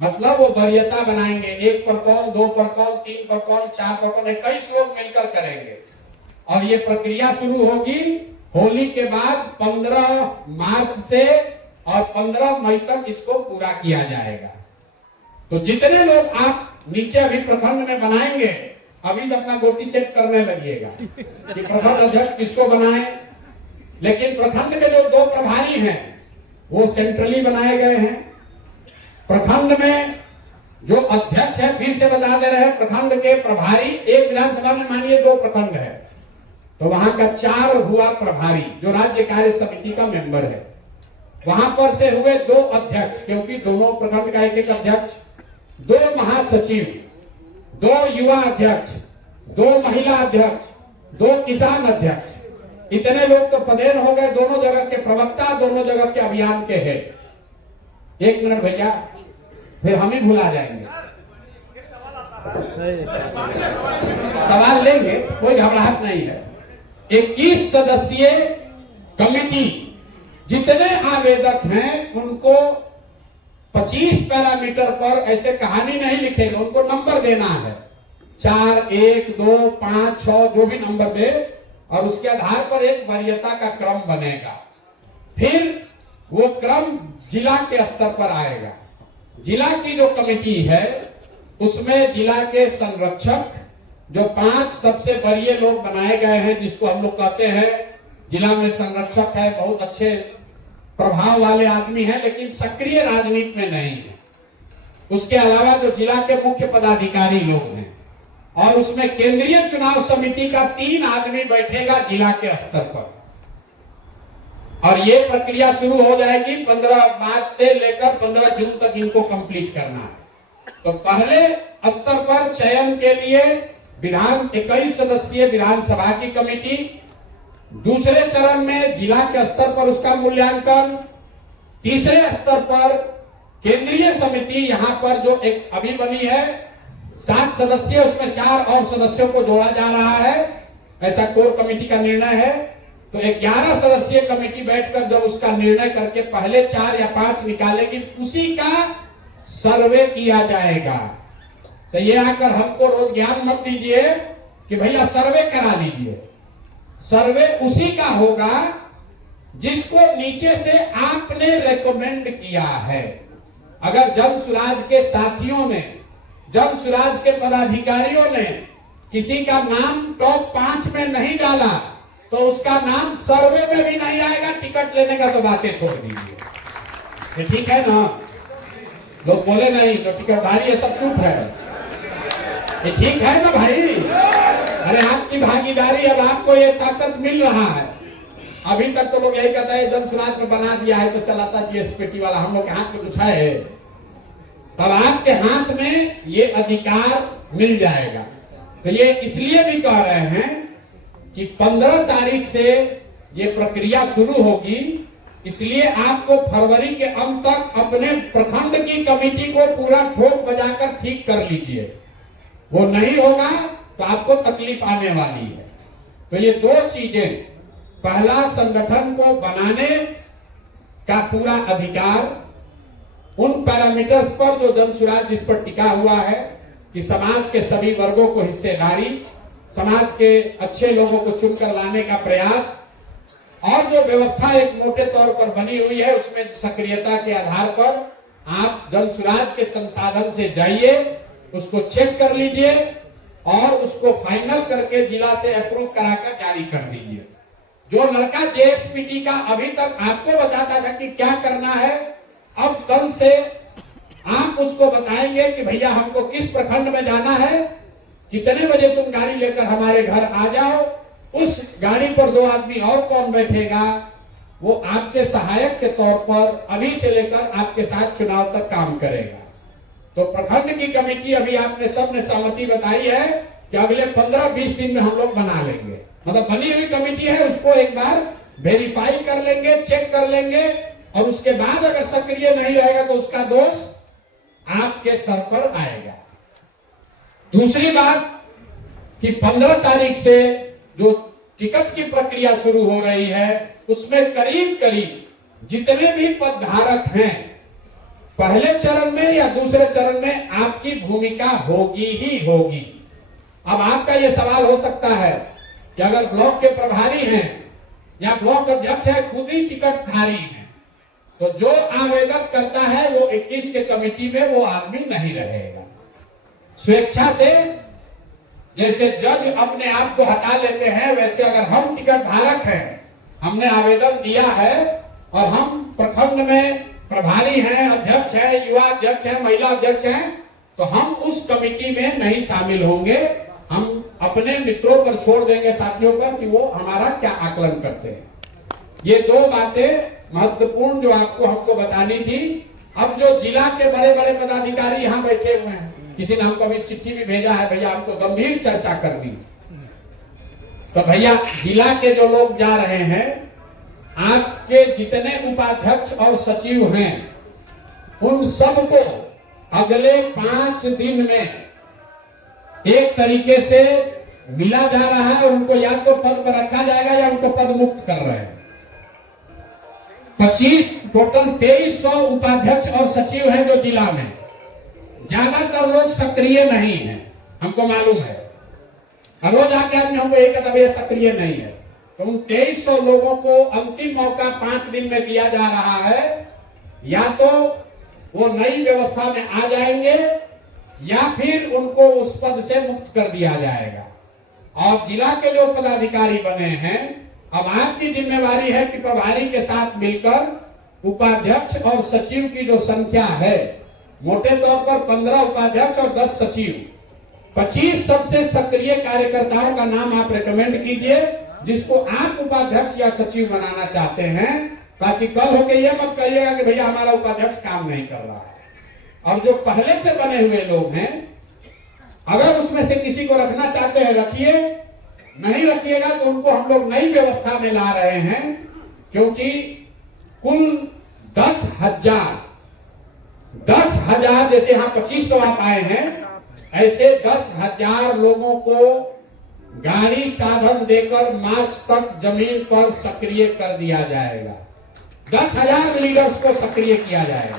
मतलब वो वरीयता बनाएंगे, 1 पर कौन, 2 पर कौन, 3 पर कौन, 4 पर कौन, 21 लोग मिलकर करेंगे। और ये प्रक्रिया शुरू होगी होली के बाद 15 मार्च से, और 15 मई तक इसको पूरा किया जाएगा। तो जितने लोग आप नीचे अभी प्रखंड में बनाएंगे अभी से अपना गोटी सेट करने लगिएगा कि प्रखंड अध्यक्ष किसको बनाए। लेकिन प्रखंड के जो 2 प्रभारी हैं वो सेंट्रली बनाए गए हैं। प्रखंड में जो अध्यक्ष है, फिर से बता दे रहे हैं, प्रखंड के प्रभारी, एक विधानसभा में मानिए 2 प्रखंड है तो वहां का 4 हुआ प्रभारी जो राज्य कार्य समिति का मेंबर है। वहां पर से हुए 2 अध्यक्ष, क्योंकि दोनों प्रखंड का एक अध्यक्ष, 2 महासचिव, 2 युवा अध्यक्ष, 2 महिला अध्यक्ष, 2 किसान अध्यक्ष, इतने लोग तो पदेन हो गए। दोनों जगह के प्रवक्ता, दोनों जगह के अभियान के हैं। 1 मिनट भैया, फिर हम ही भुला जाएंगे। सवाल लेंगे, कोई घबराहट नहीं है। 21 सदस्यीय कमेटी, जितने आवेदक हैं उनको 25 पैरामीटर पर ऐसे कहानी नहीं लिखेगा, उनको नंबर देना है, 4, 1, 2, 5, 6 जो भी नंबर दे, और उसके आधार पर एक वरीयता का क्रम बनेगा। फिर वो क्रम जिला के स्तर पर आएगा। जिला की जो कमेटी है उसमें जिला के संरक्षक, जो 5 सबसे बड़े लोग बनाए गए हैं, जिसको हम लोग कहते हैं जिला में संरक्षक है, बहुत अच्छे प्रभाव वाले आदमी हैं लेकिन सक्रिय राजनीति में नहीं है। उसके अलावा जो जिला के मुख्य पदाधिकारी लोग हैं, और उसमें केंद्रीय चुनाव समिति का 3 आदमी बैठेगा जिला के स्तर पर। और ये प्रक्रिया शुरू हो जाएगी 15 मार्च से लेकर 15 जून तक इनको कंप्लीट करना है। तो पहले स्तर पर चयन के लिए 21 सदस्यीय विधानसभा की कमेटी, दूसरे चरण में जिला के स्तर पर उसका मूल्यांकन, तीसरे स्तर पर केंद्रीय समिति, यहाँ पर जो एक अभी बनी है 7 सदस्य, उसमें 4 और सदस्यों को जोड़ा जा रहा है, ऐसा कोर कमेटी का निर्णय है। तो 11 सदस्यीय कमेटी बैठकर जब उसका निर्णय करके पहले 4 या 5 निकालेगी, उसी का सर्वे किया जाएगा। तो ये आकर हमको रोज ज्ञान मत दीजिए कि भैया सर्वे करा लीजिए। सर्वे उसी का होगा जिसको नीचे से आपने रेकमेंड किया है। अगर जन सुराज के साथियों ने, जन सुराज के पदाधिकारियों ने किसी का नाम टॉप 5 में नहीं डाला तो उसका नाम सर्वे में भी नहीं आएगा। टिकट लेने का तो बातें छोड़ दीजिए, ठीक है ना। लोग बोले नहीं तो टिकटधारी ये सब चुप है, ये ठीक है ना भाई। अरे आपकी भागीदारी, अब आपको ये ताकत मिल रहा है। अभी तक तो लोग यही कहते हैं जन सुराज में बना दिया है तो चलाता जीएसपीटी वाला, हम लोग के हाथ में कुछ है, तब आपके हाथ में ये अधिकार मिल जाएगा। तो ये इसलिए भी कह रहे हैं कि 15 तारीख से ये प्रक्रिया शुरू होगी, इसलिए आपको फरवरी के अंत तक अपने प्रखंड की कमेटी को पूरा ठोक बजाकर ठीक कर लीजिए। वो नहीं होगा तो आपको तकलीफ आने वाली है। तो ये 2 चीजें, पहला संगठन को बनाने का पूरा अधिकार, उन पैरामीटर्स पर जो जन सुराज जिस पर टिका हुआ है कि समाज के सभी वर्गों को हिस्सेदारी, समाज के अच्छे लोगों को चुनकर लाने का प्रयास, और जो व्यवस्था एक मोटे तौर पर बनी हुई है उसमें सक्रियता के आधार पर आप जन सुराज के संसाधन से जाइए, उसको चेक कर लीजिए और उसको फाइनल करके जिला से अप्रूव कराकर जारी कर दीजिए। जो लड़का जेएसपीटी का अभी तक आपको बताता था कि क्या करना है, अब कल से आप उसको बताएंगे कि भैया हमको किस प्रखंड में जाना है, कितने बजे तुम गाड़ी लेकर हमारे घर आ जाओ, उस गाड़ी पर 2 आदमी और कौन बैठेगा, वो आपके सहायक के तौर पर अभी से लेकर आपके साथ चुनाव तक काम करेगा। तो प्रखंड की कमेटी अभी आपने सबने सहमति बताई है कि अगले 15-20 दिन में हम लोग बना लेंगे। मतलब बनी हुई कमेटी है उसको एक बार वेरीफाई कर लेंगे, चेक कर लेंगे, और उसके बाद अगर सक्रिय नहीं रहेगा तो उसका दोष आपके सर पर आएगा। दूसरी बात कि 15 तारीख से जो टिकट की प्रक्रिया शुरू हो रही है उसमें करीब करीब जितने भी पदधारक हैं, पहले चरण में या दूसरे चरण में आपकी भूमिका होगी ही होगी। अब आपका यह सवाल हो सकता है कि अगर ब्लॉक के प्रभारी हैं या ब्लॉक अध्यक्ष है खुद ही टिकटधारी हैं, तो जो आवेदन करता है वो 21 के कमेटी में वो आदमी नहीं रहेगा। स्वेच्छा से जैसे जज अपने आप को हटा लेते हैं, वैसे अगर हम टिकट धारक हैं, हमने आवेदन दिया है और हम प्रखंड में प्रभारी हैं, अध्यक्ष हैं, युवा अध्यक्ष हैं, महिला अध्यक्ष हैं, तो हम उस कमेटी में नहीं शामिल होंगे। हम अपने मित्रों पर छोड़ देंगे, साथियों पर, कि वो हमारा क्या आकलन करते हैं। ये दो बातें महत्वपूर्ण जो आपको हमको बतानी थी। अब जो जिला के बड़े बड़े पदाधिकारी यहाँ बैठे हुए हैं, किसी ने हमको अभी चिट्ठी भी भेजा है, भैया हमको गंभीर चर्चा करनी। तो भैया जिला के जो लोग जा रहे हैं, आपके जितने उपाध्यक्ष और सचिव हैं, उन सबको अगले 5 दिन में एक तरीके से मिला जा रहा है। उनको या तो पद पर रखा जाएगा या उनको पद मुक्त कर रहे हैं। 25 टोटल 2300 उपाध्यक्ष और सचिव हैं जो जिला में। ज्यादातर लोग सक्रिय नहीं है, हमको मालूम है। रोज आके आदमी हमको एक तबीयत सक्रिय नहीं है। तो उन 2300 लोगों को अंतिम मौका 5 दिन में दिया जा रहा है। या तो वो नई व्यवस्था में आ जाएंगे या फिर उनको उस पद से मुक्त कर दिया जाएगा। और जिला के जो पदाधिकारी बने हैं, अब आपकी जिम्मेवारी है कि प्रभारी के साथ मिलकर उपाध्यक्ष और सचिव की जो संख्या है, मोटे तौर पर 15 उपाध्यक्ष और 10 सचिव, 25 सबसे सक्रिय कार्यकर्ताओं का नाम आप रेकमेंड कीजिए, जिसको आप उपाध्यक्ष या सचिव बनाना चाहते हैं, ताकि कल होके ये मत कहिएगा कि भैया हमारा उपाध्यक्ष काम नहीं कर रहा है। और जो पहले से बने हुए लोग हैं, अगर उसमें से किसी को रखना चाहते हैं रखिए, नहीं रखिएगा तो उनको हम लोग नई व्यवस्था में ला रहे हैं। क्योंकि कुल 10,000 जैसे यहाँ 2500 आप आए हैं, ऐसे 10,000 लोगों को गाड़ी साधन देकर मार्च तक जमीन पर सक्रिय कर दिया जाएगा। 10,000 लीडर्स को सक्रिय किया जाएगा।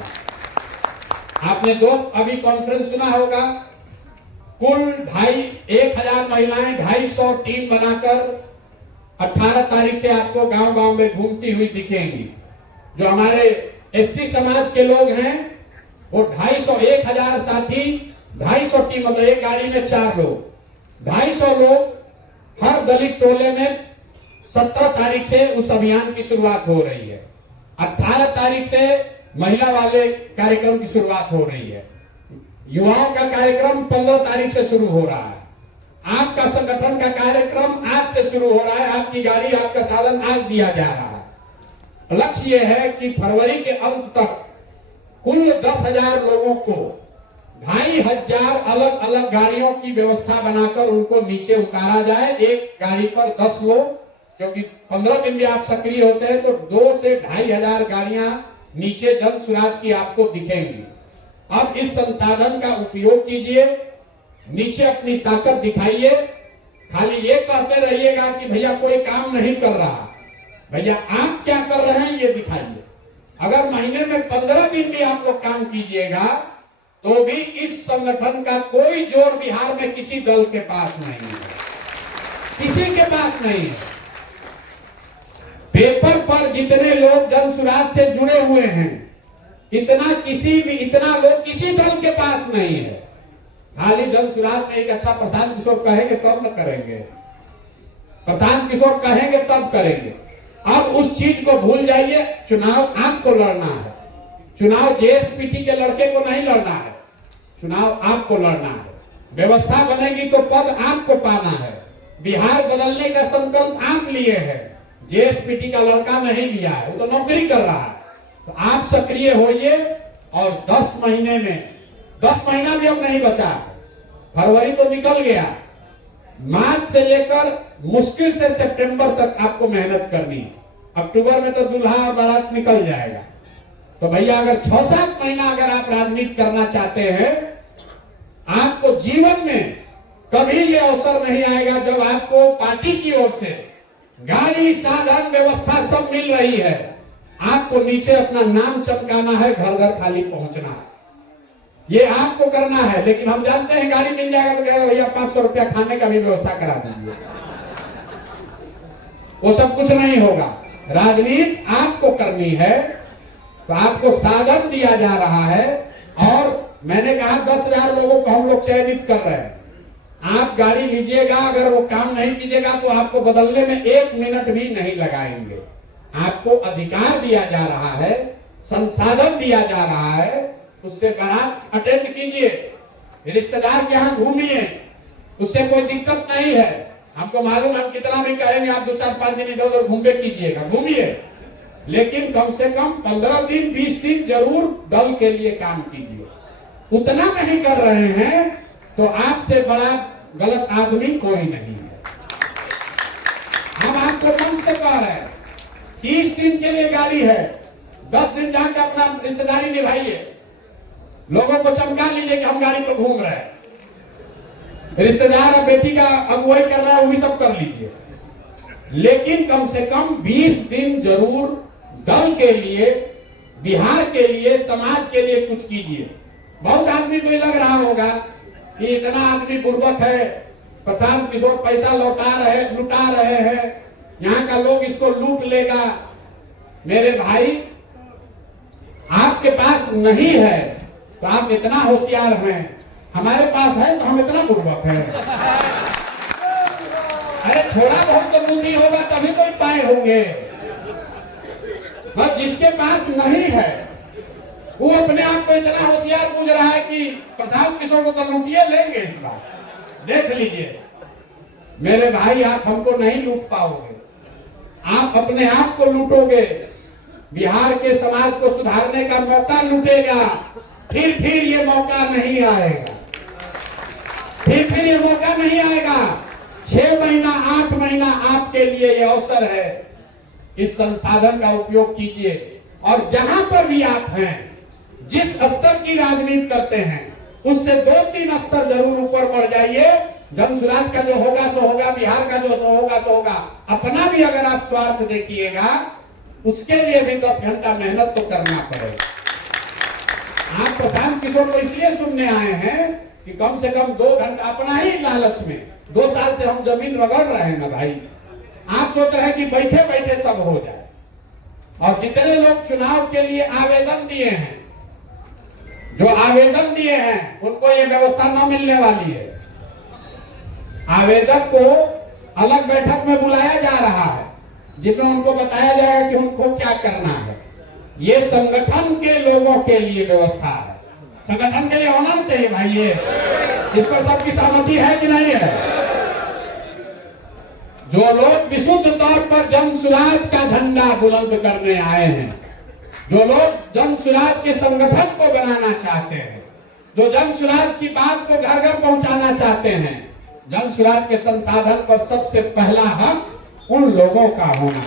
आपने दो अभी कॉन्फ्रेंस सुना होगा, कुल 1,000 महिलाएं 250 टीम बनाकर 18 तारीख से आपको गांव गांव में घूमती हुई दिखेंगी। जो हमारे एससी समाज के लोग हैं, वो 1,000 साथी, 250 टीम, मतलब एक गाड़ी में 4 लोग, 250 लोग हर दलित टोले में 17 तारीख से उस अभियान की शुरुआत हो रही है। 18 तारीख से महिला वाले कार्यक्रम की शुरुआत हो रही है। युवाओं का कार्यक्रम 15 तारीख से शुरू हो रहा है। आपका संगठन का कार्यक्रम आज से शुरू हो रहा है। आपकी गाड़ी, आपका साधन आज दिया जा रहा है। लक्ष्य यह है कि फरवरी के अंत तक कुल 10,000 लोगों को 2,500 अलग अलग गाड़ियों की व्यवस्था बनाकर उनको नीचे उतारा जाए। एक गाड़ी पर 10 लोग, क्योंकि 15 दिन भी आप सक्रिय होते हैं तो 2 से 2,500 गाड़ियां नीचे जन सुराज की आपको दिखेंगी। अब इस संसाधन का उपयोग कीजिए, नीचे अपनी ताकत दिखाइए। खाली ये कहते रहिएगा कि भैया कोई काम नहीं कर रहा, भैया आप क्या कर रहे हैं ये दिखाइए। अगर महीने में 15 दिन भी आप लोग काम कीजिएगा तो भी इस संगठन का कोई जोर बिहार में किसी दल के पास नहीं है, किसी के पास नहीं है। पेपर पर जितने लोग जन सुराज से जुड़े हुए हैं, इतना लोग किसी दल के पास नहीं है। खाली जन सुराज में एक अच्छा प्रशांत किशोर कहेंगे तब न करेंगे, प्रशांत किशोर कहेंगे तब करेंगे। अब उस चीज को भूल जाइए। चुनाव आपको लड़ना है, चुनाव जेएसपीटी के लड़के को नहीं लड़ना है, चुनाव आपको लड़ना है। व्यवस्था बनेगी तो पद आपको पाना है। बिहार बदलने का संकल्प आप लिए है, जेएसपीटी का लड़का नहीं लिया है, वो तो नौकरी कर रहा है। तो आप सक्रिय होइए और 10 महीने में, 10 महीना भी अब नहीं बचा, फरवरी तो निकल गया, मार्च से लेकर मुश्किल से सितंबर तक आपको मेहनत करनी है। अक्टूबर में तो दूल्हा और बारात निकल जाएगा। तो भैया अगर 6-7 महीना अगर आप राजनीति करना चाहते हैं, आपको जीवन में कभी ये अवसर नहीं आएगा जब आपको पार्टी की ओर से गाड़ी, साधन, व्यवस्था सब मिल रही है। आपको नीचे अपना नाम चमकाना है, घर घर खाली पहुंचना है, ये आपको करना है। लेकिन हम जानते हैं गाड़ी मिल जाएगा तो कहेगा भैया 500 रुपया खाने का भी व्यवस्था करा दीजिए। वो सब कुछ नहीं होगा। राजनीति आपको करनी है तो आपको साधन दिया जा रहा है। और मैंने कहा 10,000 लोगों को हम लोग चयनित कर रहे हैं। आप गाड़ी लीजिएगा, अगर वो काम नहीं कीजिएगा तो आपको बदलने में 1 मिनट भी नहीं लगाएंगे। आपको अधिकार दिया जा रहा है, संसाधन दिया जा रहा है, उससे बारात अटेंड कीजिए, रिश्तेदार के यहाँ घूमिए, उससे कोई दिक्कत नहीं है। हमको मालूम, हम कितना भी कहेंगे आप 2-4-5 दिन इधर उधर घूमे कीजिएगा, घूमिए, लेकिन कम से कम 15 दिन 20 दिन जरूर दल के लिए काम कीजिए। उतना नहीं कर रहे हैं तो आपसे बड़ा गलत आदमी कोई नहीं है। हम आपको कम से कह रहे हैं 30 दिन के लिए गाड़ी है, 10 दिन जाकर अपना रिश्तेदारी निभाइए, लोगों को चमका लीजिए कि हम गाड़ी पर घूम रहे हैं। रिश्तेदार और बेटी का अगुवाई कर रहा है, वो भी सब कर लीजिए, लेकिन कम से कम 20 दिन जरूर दल के लिए, बिहार के लिए, समाज के लिए कुछ कीजिए। बहुत आदमी को लग रहा होगा कि इतना आदमी बुर्बक है, प्रशांत किशोर पैसा लुटा रहे हैं, यहाँ का लोग इसको लूट लेगा। मेरे भाई, आपके पास नहीं है तो आप इतना होशियार हैं, हमारे पास है तो हम इतना बुर्बक हैं। अरे थोड़ा बहुत तो बुद्धि होगा तभी तो उपाय होंगे। और जिसके पास नहीं है वो अपने आप को इतना होशियार पूछ रहा है कि प्रशांत किशोर को तो लूटिए लेंगे इस बार। देख लीजिए मेरे भाई, आप हमको नहीं लूट पाओगे, आप अपने आप को लूटोगे। बिहार के समाज को सुधारने का मौका लूटेगा, फिर ये मौका नहीं आएगा, फिर ये मौका नहीं आएगा। 6 महीना 8 महीना आपके लिए ये अवसर है, इस संसाधन का उपयोग कीजिए। और जहां पर भी आप हैं, जिस स्तर की राजनीति करते हैं, उससे 2-3 स्तर जरूर ऊपर बढ़ जाइए। जन सुराज का जो होगा सो होगा, बिहार का जो होगा सो होगा। अपना भी अगर आप स्वार्थ देखिएगा, उसके लिए भी 10 घंटा मेहनत तो करना पड़ेगा। आप प्रशांत किशोर को इसलिए सुनने आए हैं कि कम से कम 2 घंटा, अपना ही लालच में 2 साल से हम जमीन रगड़ रहे हैं ना भाई। आप सोच रहे हैं कि बैठे बैठे सब हो जाए, और जितने लोग चुनाव के लिए आवेदन दिए हैं, जो आवेदन दिए हैं, उनको ये व्यवस्था न मिलने वाली है। आवेदक को अलग बैठक में बुलाया जा रहा है, जिसमें उनको बताया जाएगा कि उनको क्या करना है। ये संगठन के लोगों के लिए व्यवस्था है, संगठन के लिए होना चाहिए भाई। ये इस पर सबकी सहमति है कि नहीं है? जो लोग विशुद्ध तौर पर जन सुराज का झंडा बुलंद करने आए हैं, जो लोग जन सुराज के संगठन को बनाना चाहते हैं, जो जन सुराज की बात को घर घर पहुंचाना चाहते हैं, जन सुराज के संसाधन पर सबसे पहला हक उन लोगों का होना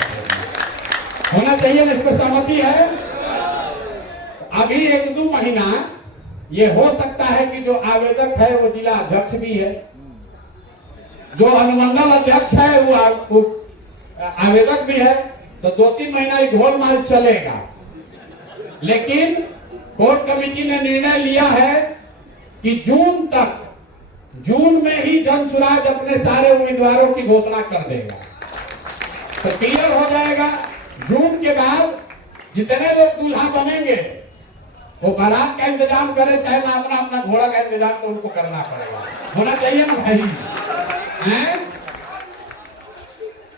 चाहिए ना। इस पर सहमति है? अभी 1-2 महीना ये हो सकता है कि जो आवेदक है वो जिला अध्यक्ष भी है, जो अनुमंडल अध्यक्ष है वो आवेदक भी है, तो 2-3 महीना ये घोलमाल चलेगा। लेकिन कोर्ट कमेटी ने निर्णय लिया है कि जून में ही जन सुराज अपने सारे उम्मीदवारों की घोषणा कर देगा, तो क्लियर हो जाएगा। जून के बाद जितने लोग दूल्हा बनेंगे वो बारात का इंतजाम करे, चाहे ना अपना घोड़ा का इंतजाम तो उनको करना पड़ेगा, होना चाहिए ना भाई हैं?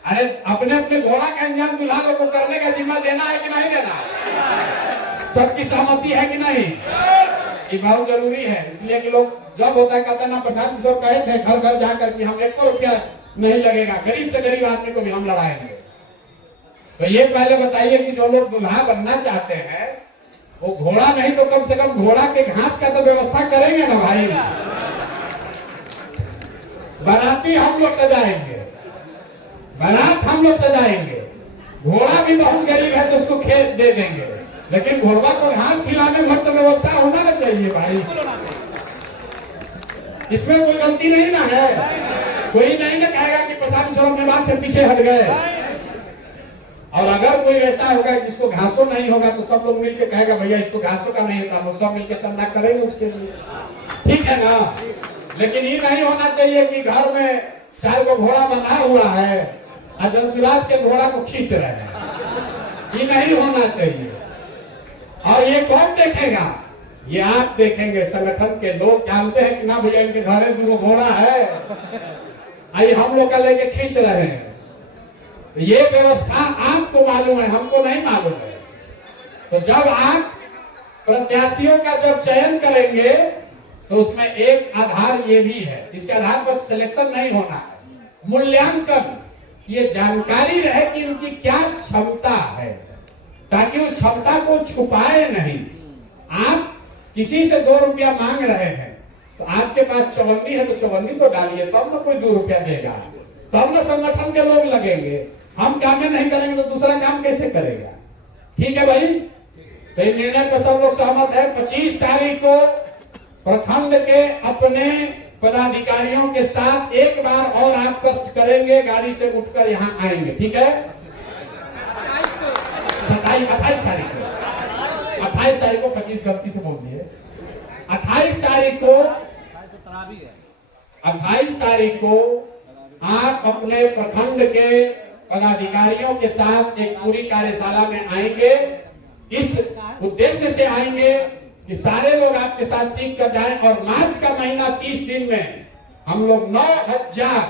अरे अपने घोड़ा का इंतजाम दूल्हा लोग को करने का जिम्मा देना है कि नहीं देना? सबकी सहमति है कि नहीं? ये बहुत जरूरी है, इसलिए कि लोग जब होता है कहते ना, प्रशांत किशोर कहे थे घर घर जाकर कि हम 1 रुपया नहीं लगेगा, गरीब से गरीब आदमी को भी हम लड़ाएंगे। तो ये पहले बताइए कि जो लोग दुल्हा बनना चाहते हैं वो घोड़ा नहीं तो कम से कम घोड़ा के घास का तो व्यवस्था करेंगे ना भाई। बाराती हम लोग सजाएंगे, बारात हम लोग सजाएंगे, घोड़ा भी बहुत गरीब है तो उसको खेत दे देंगे, लेकिन घोड़ा को घास खिलाने भर तो व्यवस्था होना ना चाहिए भाई। इसमें कोई गलती नहीं ना है, कोई नहीं ना कहेगा कि प्रशांत किशोर अपने बात से पीछे हट गए। और अगर कोई ऐसा होगा जिसको घासों नहीं होगा तो सब लोग मिलकर कहेगा भैया इसको घासों का नहीं होता, हम सब मिलकर चंदा करेंगे उसके लिए, ठीक है ना? लेकिन ये नहीं होना चाहिए कि घर में 4 को घोड़ा बना हुआ है और जन सुराज के घोड़ा को खींच रहे हैं, ये नहीं होना चाहिए। और ये कौन देखेगा? ये आप देखेंगे संगठन के लोग जानते हैं कि ना भैया इनके घर में 2 घोड़ा है, आई हम लोग का लेके खींच रहे हैं। तो ये व्यवस्था आपको मालूम है, हमको नहीं मालूम है। तो जब आप प्रत्याशियों का जब चयन करेंगे तो उसमें एक आधार ये भी है, इसके आधार पर सिलेक्शन नहीं होना है, मूल्यांकन, ये जानकारी रहे कि उनकी क्या क्षमता है, ताकि उस क्षमता को छुपाए नहीं। आप किसी से 2 रुपया मांग रहे हैं तो आपके पास 54 है तो 54 तो डालिए, तब ना कोई 2 रुपया देगा, तब ना संगठन के लोग लगेंगे। हम काम नहीं करेंगे तो दूसरा काम कैसे करेगा? ठीक है भाई, तो निर्णय पर सब लोग सहमत है। 25 तारीख को प्रखंड के अपने पदाधिकारियों के साथ एक बार और आप कष्ट करेंगे, गाड़ी से उठकर यहाँ आएंगे, ठीक है? 28 तारीख को, 28 तारीख को, 25 गलती से बोल दिए, 28 तारीख को, 28 तारीख को आप अपने प्रखंड के पदाधिकारियों के साथ एक पूरी कार्यशाला में आएंगे। इस उद्देश्य से आएंगे कि सारे लोग आपके साथ सीख कर जाएं और मार्च का महीना 30 दिन में हम लोग 9,000,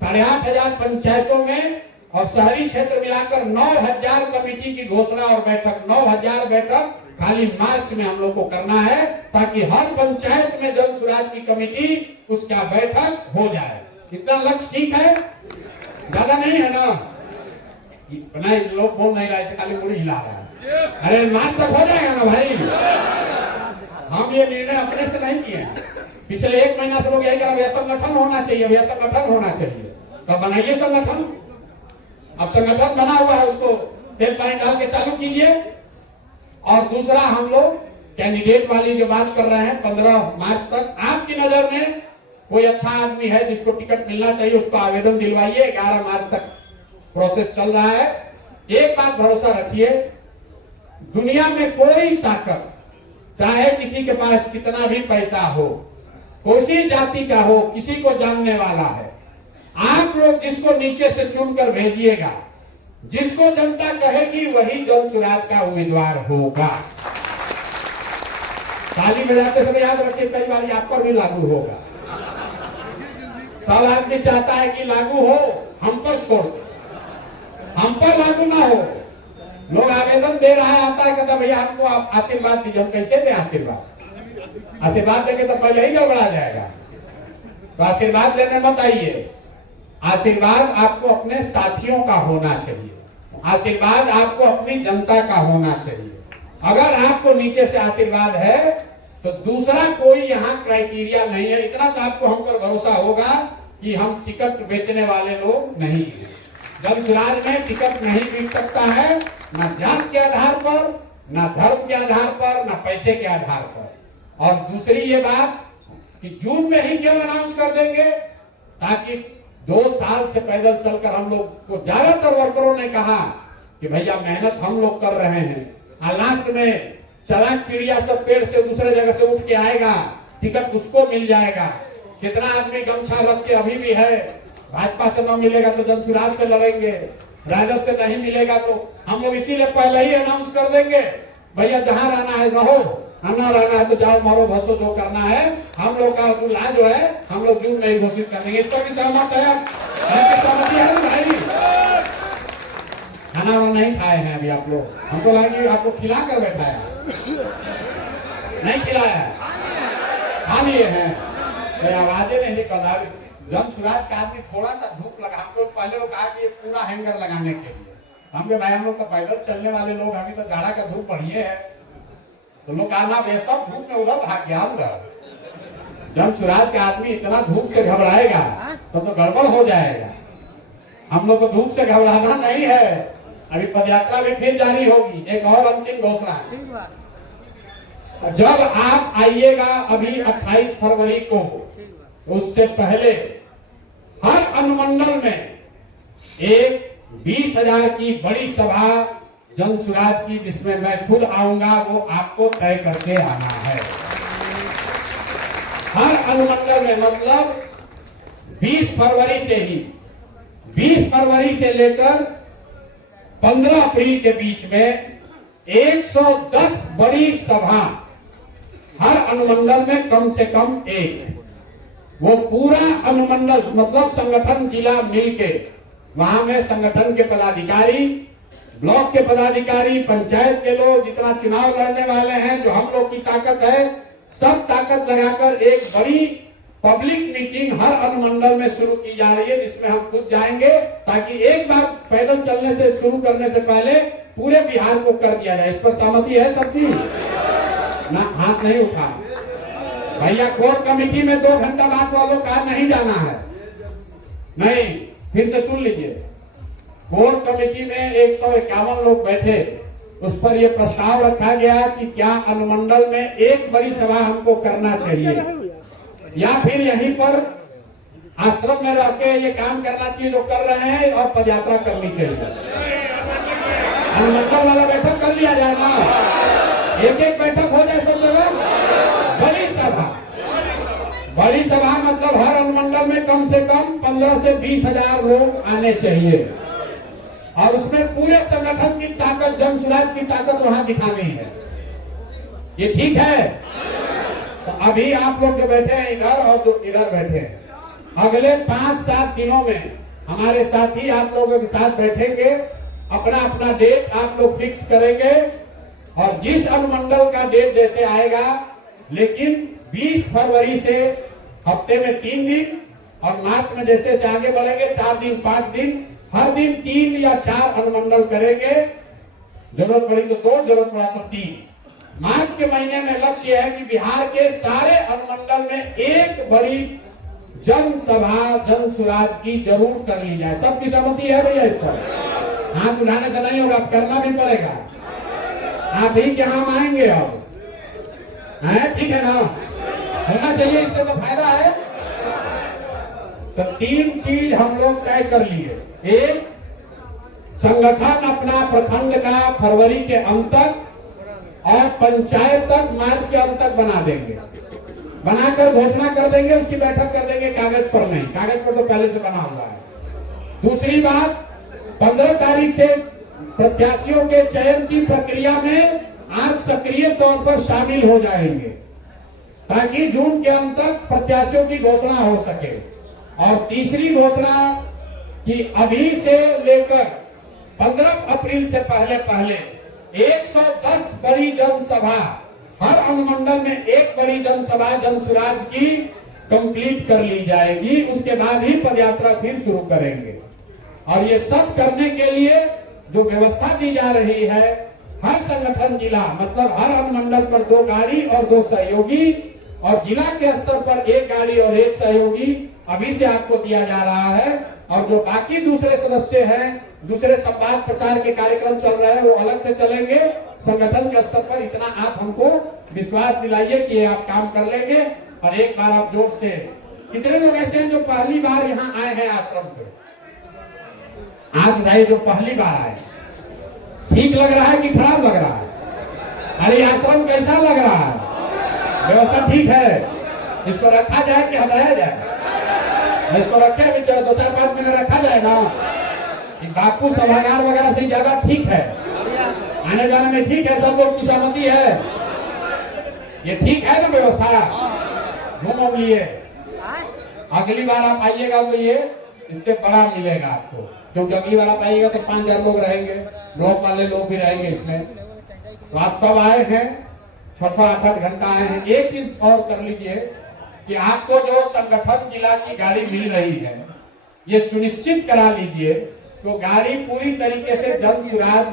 8,500 पंचायतों में और शहरी क्षेत्र मिलाकर 9,000 कमेटी की घोषणा और बैठक, 9,000 बैठक खाली मार्च में हम लोग को करना है, ताकि हर पंचायत में जन स्वराज की कमेटी उसका बैठक हो जाए। इतना लक्ष्य ठीक है? ज्यादा नहीं है ना? नहीं, लोग बोल नहीं रहे, खाली मुड़ी हिला रहा है। अरे मार्च तक हो जाएगा ना भाई? हम ये निर्णय अपने से नहीं किए हैं, पिछले 1 महीना से लोग यही कह रहे हैं संगठन होना चाहिए, भैया संगठन होना चाहिए। तो बनाइए संगठन, अब संगठन बना हुआ है, उसको तेल पानी डाल के चालू कीजिए। और दूसरा, हम लोग कैंडिडेट वाली जो बात कर रहे हैं, 15 मार्च तक आपकी नजर में कोई अच्छा आदमी है जिसको टिकट मिलना चाहिए, उसको आवेदन दिलवाइए। 11 मार्च तक प्रोसेस चल रहा है। एक बात भरोसा रखिए, दुनिया में कोई ताकत, चाहे किसी के पास कितना भी पैसा हो, कोई जाति का हो, किसी को जानने वाला है, आप लोग जिसको नीचे से चुनकर भेजिएगा, जिसको जनता कहेगी वही जन स्वराज का उम्मीदवार होगा। ताली बजाते समय याद रखिए, कई बार आप पर भी लागू होगा। सब आदमी चाहता है कि लागू हो, हम पर छोड़ दो, हम पर लागू ना हो। लोग आवेदन दे रहा है, आता है, कहता भैया आपको आप आशीर्वाद दीजिए। हम कैसे दें आशीर्वाद? आशीर्वाद देंगे तो पहले ही गड़बड़ा जाएगा। तो आशीर्वाद लेने मत आइए। आशीर्वाद आपको अपने साथियों का होना चाहिए, आशीर्वाद आपको अपनी जनता का होना चाहिए। अगर आपको नीचे से आशीर्वाद है तो दूसरा कोई यहाँ क्राइटेरिया नहीं है। इतना तो आपको हम पर भरोसा होगा कि हम टिकट बेचने वाले लोग नहीं हैं। जन स्वराज में टिकट नहीं बिक सकता है, न जात के आधार पर, न धर्म के आधार पर, न पैसे के आधार पर। और दूसरी ये बात कि जून में ही क्यों अनाउंस कर देंगे, ताकि 2 साल से पैदल चलकर हम लोग को ज्यादातर वर्करों ने कहा कि भैया मेहनत हम लोग कर रहे हैं, और लास्ट में चलाक चिड़िया सब पेड़ से दूसरे जगह से उठ के आएगा, टिकट उसको मिल जाएगा। कितना आदमी गमछा रख के अभी भी है, भाजपा से न मिलेगा तो जन स्वराज से लड़ेंगे, राजद से नहीं मिलेगा तो हम लोग इसीलिए पहले ही अनाउंस कर देंगे, भैया जहां रहना है रहो, ना रहना है तो जाओ मरो भसो, जो करना है। हम लोग का दूल्हा जो है हम लोग जून में ही घोषित कर देंगे। इसको भी सहमत है? सहमति है भाई? खाना नहीं खाए हैं अभी आप लोग? हमको लगा आपको खिला कर बैठा है, नहीं खिलाया, खा लिए हैं। आवाजें नहीं निकल। जन स्वराज का आदमी थोड़ा सा धूप लगा, हमको पहले वो कहा कि पूरा हैंगर लगाने के लिए, हमके भाई हम लोग तो पैदल चलने वाले लोग, अभी तो जाड़ा का धूप बढ़िए है, तो लोग कहा ना सब धूप में उधर भाग गया। जन स्वराज का आदमी इतना धूप से घबराएगा तो गड़बड़ हो जाएगा। हम लोग को धूप से घबराना नहीं है। अभी पदयात्रा भी फिर जारी होगी, एक और अंतिम घोषणा। जब आप आइएगा अभी 28 फरवरी को, उससे पहले हर अनुमंडल में एक 20,000 की बड़ी सभा जन स्वराज की, जिसमें मैं खुद आऊंगा, वो आपको तय करके आना है। हर अनुमंडल में, मतलब 20 फरवरी से ही, 20 फरवरी से लेकर 15 अप्रैल के बीच में 110 बड़ी सभा हर अनुमंडल में कम से कम एक, वो पूरा अनुमंडल मतलब संगठन जिला मिलके, वहां में संगठन के पदाधिकारी, ब्लॉक के पदाधिकारी, पंचायत के लोग, जितना चुनाव लड़ने वाले हैं, जो हम लोग की ताकत है, सब ताकत लगाकर एक बड़ी पब्लिक मीटिंग हर अनुमंडल में शुरू की जा रही है, जिसमें हम खुद जाएंगे ताकि एक बार पैदल चलने से शुरू करने से पहले पूरे बिहार को कर दिया जाए। इस पर सहमति है सबकी? ना हाथ नहीं उठा भैया। कोर कमेटी में 2 घंटा बाद वालों का नहीं जाना है, नहीं, फिर से सुन लीजिए। कोर कमेटी में 151 लोग बैठे, उस पर यह प्रस्ताव रखा गया कि क्या अनुमंडल में एक बड़ी सभा हमको करना चाहिए या फिर यहीं पर आश्रम में रह के ये काम करना चाहिए जो कर रहे हैं, और पदयात्रा करनी चाहिए। अनुमंडल वाला बैठक कर लिया जाए ना, एक बैठक हो जाए सब जगह। बड़ी सभा, बड़ी सभा मतलब हर अनुमंडल में कम से कम 15 से 20 हजार लोग आने चाहिए, और उसमें पूरे संगठन की ताकत, जन सुराज की ताकत वहां दिखानी है। ये ठीक है? तो अभी आप लोग जो बैठे हैं इधर और जो इधर बैठे हैं, अगले 5-7 दिनों में हमारे साथी आप लोगों के साथ बैठेंगे, अपना अपना डेट आप लोग फिक्स करेंगे, और जिस अनुमंडल का डेट जैसे आएगा, लेकिन 20 फरवरी से हफ्ते में 3 दिन, और मार्च में जैसे से आगे बढ़ेंगे 4 दिन 5 दिन, हर दिन 3 या 4 अनुमंडल करेंगे। जरूरत पड़ी तो 2, जरूरत पड़ा तो 3। मार्च के महीने में लक्ष्य है कि बिहार के सारे अनुमंडल में एक बड़ी जन सभा, जन सुराज की जरूर कर ली जाए। सबकी सहमति है भैया? इस पर हाथ उठाने से नहीं होगा, करना भी पड़ेगा। आप ही के हम आएंगे, अब है ठीक है ना? होना चाहिए, इससे तो फायदा है। तो 3 चीज हम लोग तय कर लिए। एक, संगठन अपना प्रखंड का फरवरी के अंत तक और पंचायत तक मार्च के अंत तक बना देंगे, बनाकर घोषणा कर देंगे, उसकी बैठक कर देंगे। कागज पर नहीं, कागज पर तो पहले से बना हुआ है। दूसरी बात, 15 तारीख से प्रत्याशियों के चयन की प्रक्रिया में आप सक्रिय तौर पर शामिल हो जाएंगे, ताकि जून के अंत तक प्रत्याशियों की घोषणा हो सके। और तीसरी घोषणा कि अभी से लेकर 15 अप्रैल से पहले 110 बड़ी जनसभा, हर अनुमंडल में एक बड़ी जनसभा जन सुराज की कंप्लीट कर ली जाएगी। उसके बाद ही पदयात्रा फिर शुरू करेंगे। और ये सब करने के लिए जो व्यवस्था दी जा रही है, हर संगठन जिला मतलब हर अनुमंडल पर 2 गाड़ी और 2 सहयोगी, और जिला के स्तर पर 1 गाड़ी और 1 सहयोगी अभी से आपको दिया जा रहा है। और जो बाकी दूसरे सदस्य हैं, दूसरे संवाद प्रचार के कार्यक्रम चल रहे हैं, वो अलग से चलेंगे। संगठन के स्तर पर इतना आप हमको विश्वास दिलाइए कि आप काम कर लेंगे। और एक बार आप जोर से, कितने लोग ऐसे हैं जो पहली बार यहाँ आए हैं आश्रम पे? आज भाई जो पहली बार आए, ठीक लग रहा है कि खराब लग रहा है? अरे आश्रम कैसा लग रहा है? व्यवस्था ठीक है? इसको रखा जाए कि हटाया जाए? इसको रखे भी 2-4-5 महीने रखा जाए ना। बापू सभागार वगैरह से ज्यादा ठीक है, आने जाने में ठीक है, सब लोग की सहमति है, ये ठीक है ना व्यवस्था? घूम लिए, अगली बार आप आइएगा तो ये इससे बड़ा मिलेगा आपको, क्योंकि अगली बार आप आइएगा तो 5000 लोग रहेंगे, ब्लॉक वाले लोग भी रहेंगे इसमें। तो आप सब आए हैं, 6-8 घंटा आए हैं। एक चीज और कर लीजिए कि आपको जो संगठन जिला की गाड़ी मिल रही है, ये सुनिश्चित करा लीजिए तो गाड़ी पूरी तरीके से जन सुराज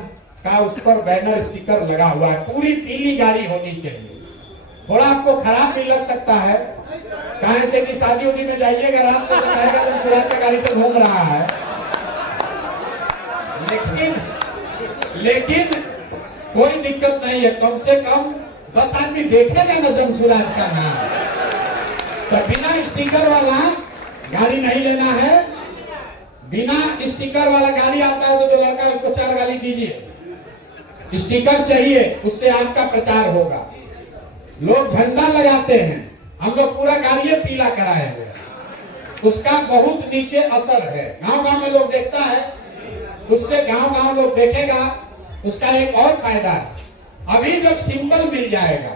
का उस पर बैनर स्टिकर लगा हुआ है, पूरी पीली गाड़ी होनी चाहिए। थोड़ा आपको खराब भी लग सकता है, कहीं से कि शादी उदी में जाइएगा रात को कहेगा जन सुराज की गाड़ी से घूम रहा है, लेकिन कोई दिक्कत नहीं है। कम से कम 10 आदमी देखेगा ना जन सुराज का नाम। तो बिना स्टिकर वाला गाड़ी नहीं लेना है। बिना स्टिकर वाला गाड़ी आता है तो जो लड़का है उसको 4 गाली दीजिए। स्टिकर चाहिए, उससे आपका प्रचार होगा। लोग झंडा लगाते हैं, हम लोग पूरा गाड़ी पीला कराए हुए, उसका बहुत नीचे असर है। गांव गांव में लोग देखता है, उससे गांव गांव लोग देखेगा, उसका एक और फायदा है। अभी जब सिंबल मिल जाएगा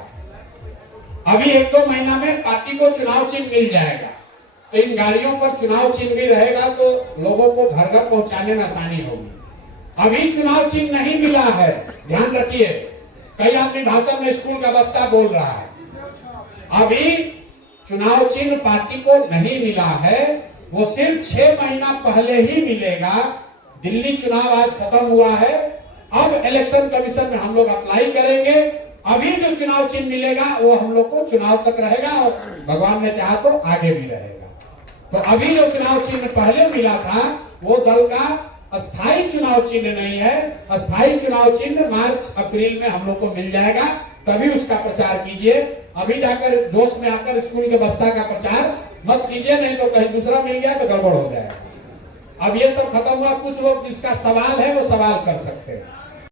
अभी 1-2 महीना में पार्टी को चुनाव चिन्ह मिल जाएगा, तो इन गाड़ियों पर चुनाव चिन्ह भी रहेगा तो लोगों को घर घर पहुंचाने में आसानी होगी। अभी चुनाव चिन्ह नहीं मिला है, ध्यान रखिए। कई आदमी भाषण में स्कूल का बस्ता बोल रहा है। अभी चुनाव चिन्ह पार्टी को नहीं मिला है, वो सिर्फ 6 महीना पहले ही मिलेगा। दिल्ली चुनाव आज खत्म हुआ है, अब इलेक्शन कमीशन में हम लोग अप्लाई करेंगे। अभी जो चुनाव चिन्ह मिलेगा वो हम लोग को चुनाव तक रहेगा और भगवान ने चाहा तो आगे भी रहेगा। तो अभी जो चुनाव चिन्ह पहले मिला था वो दल का अस्थायी चुनाव चिन्ह नहीं है। अस्थायी चुनाव चिन्ह मार्च अप्रैल में हम लोग को मिल जाएगा, तभी उसका प्रचार कीजिए। अभी जाकर जोश में आकर स्कूल के बस्ता का प्रचार मत कीजिए, नहीं तो कहीं दूसरा मिल गया तो गड़बड़ हो जाएगा। अब ये सब खत्म हुआ, कुछ लोग जिसका सवाल है वो सवाल कर सकते हैं।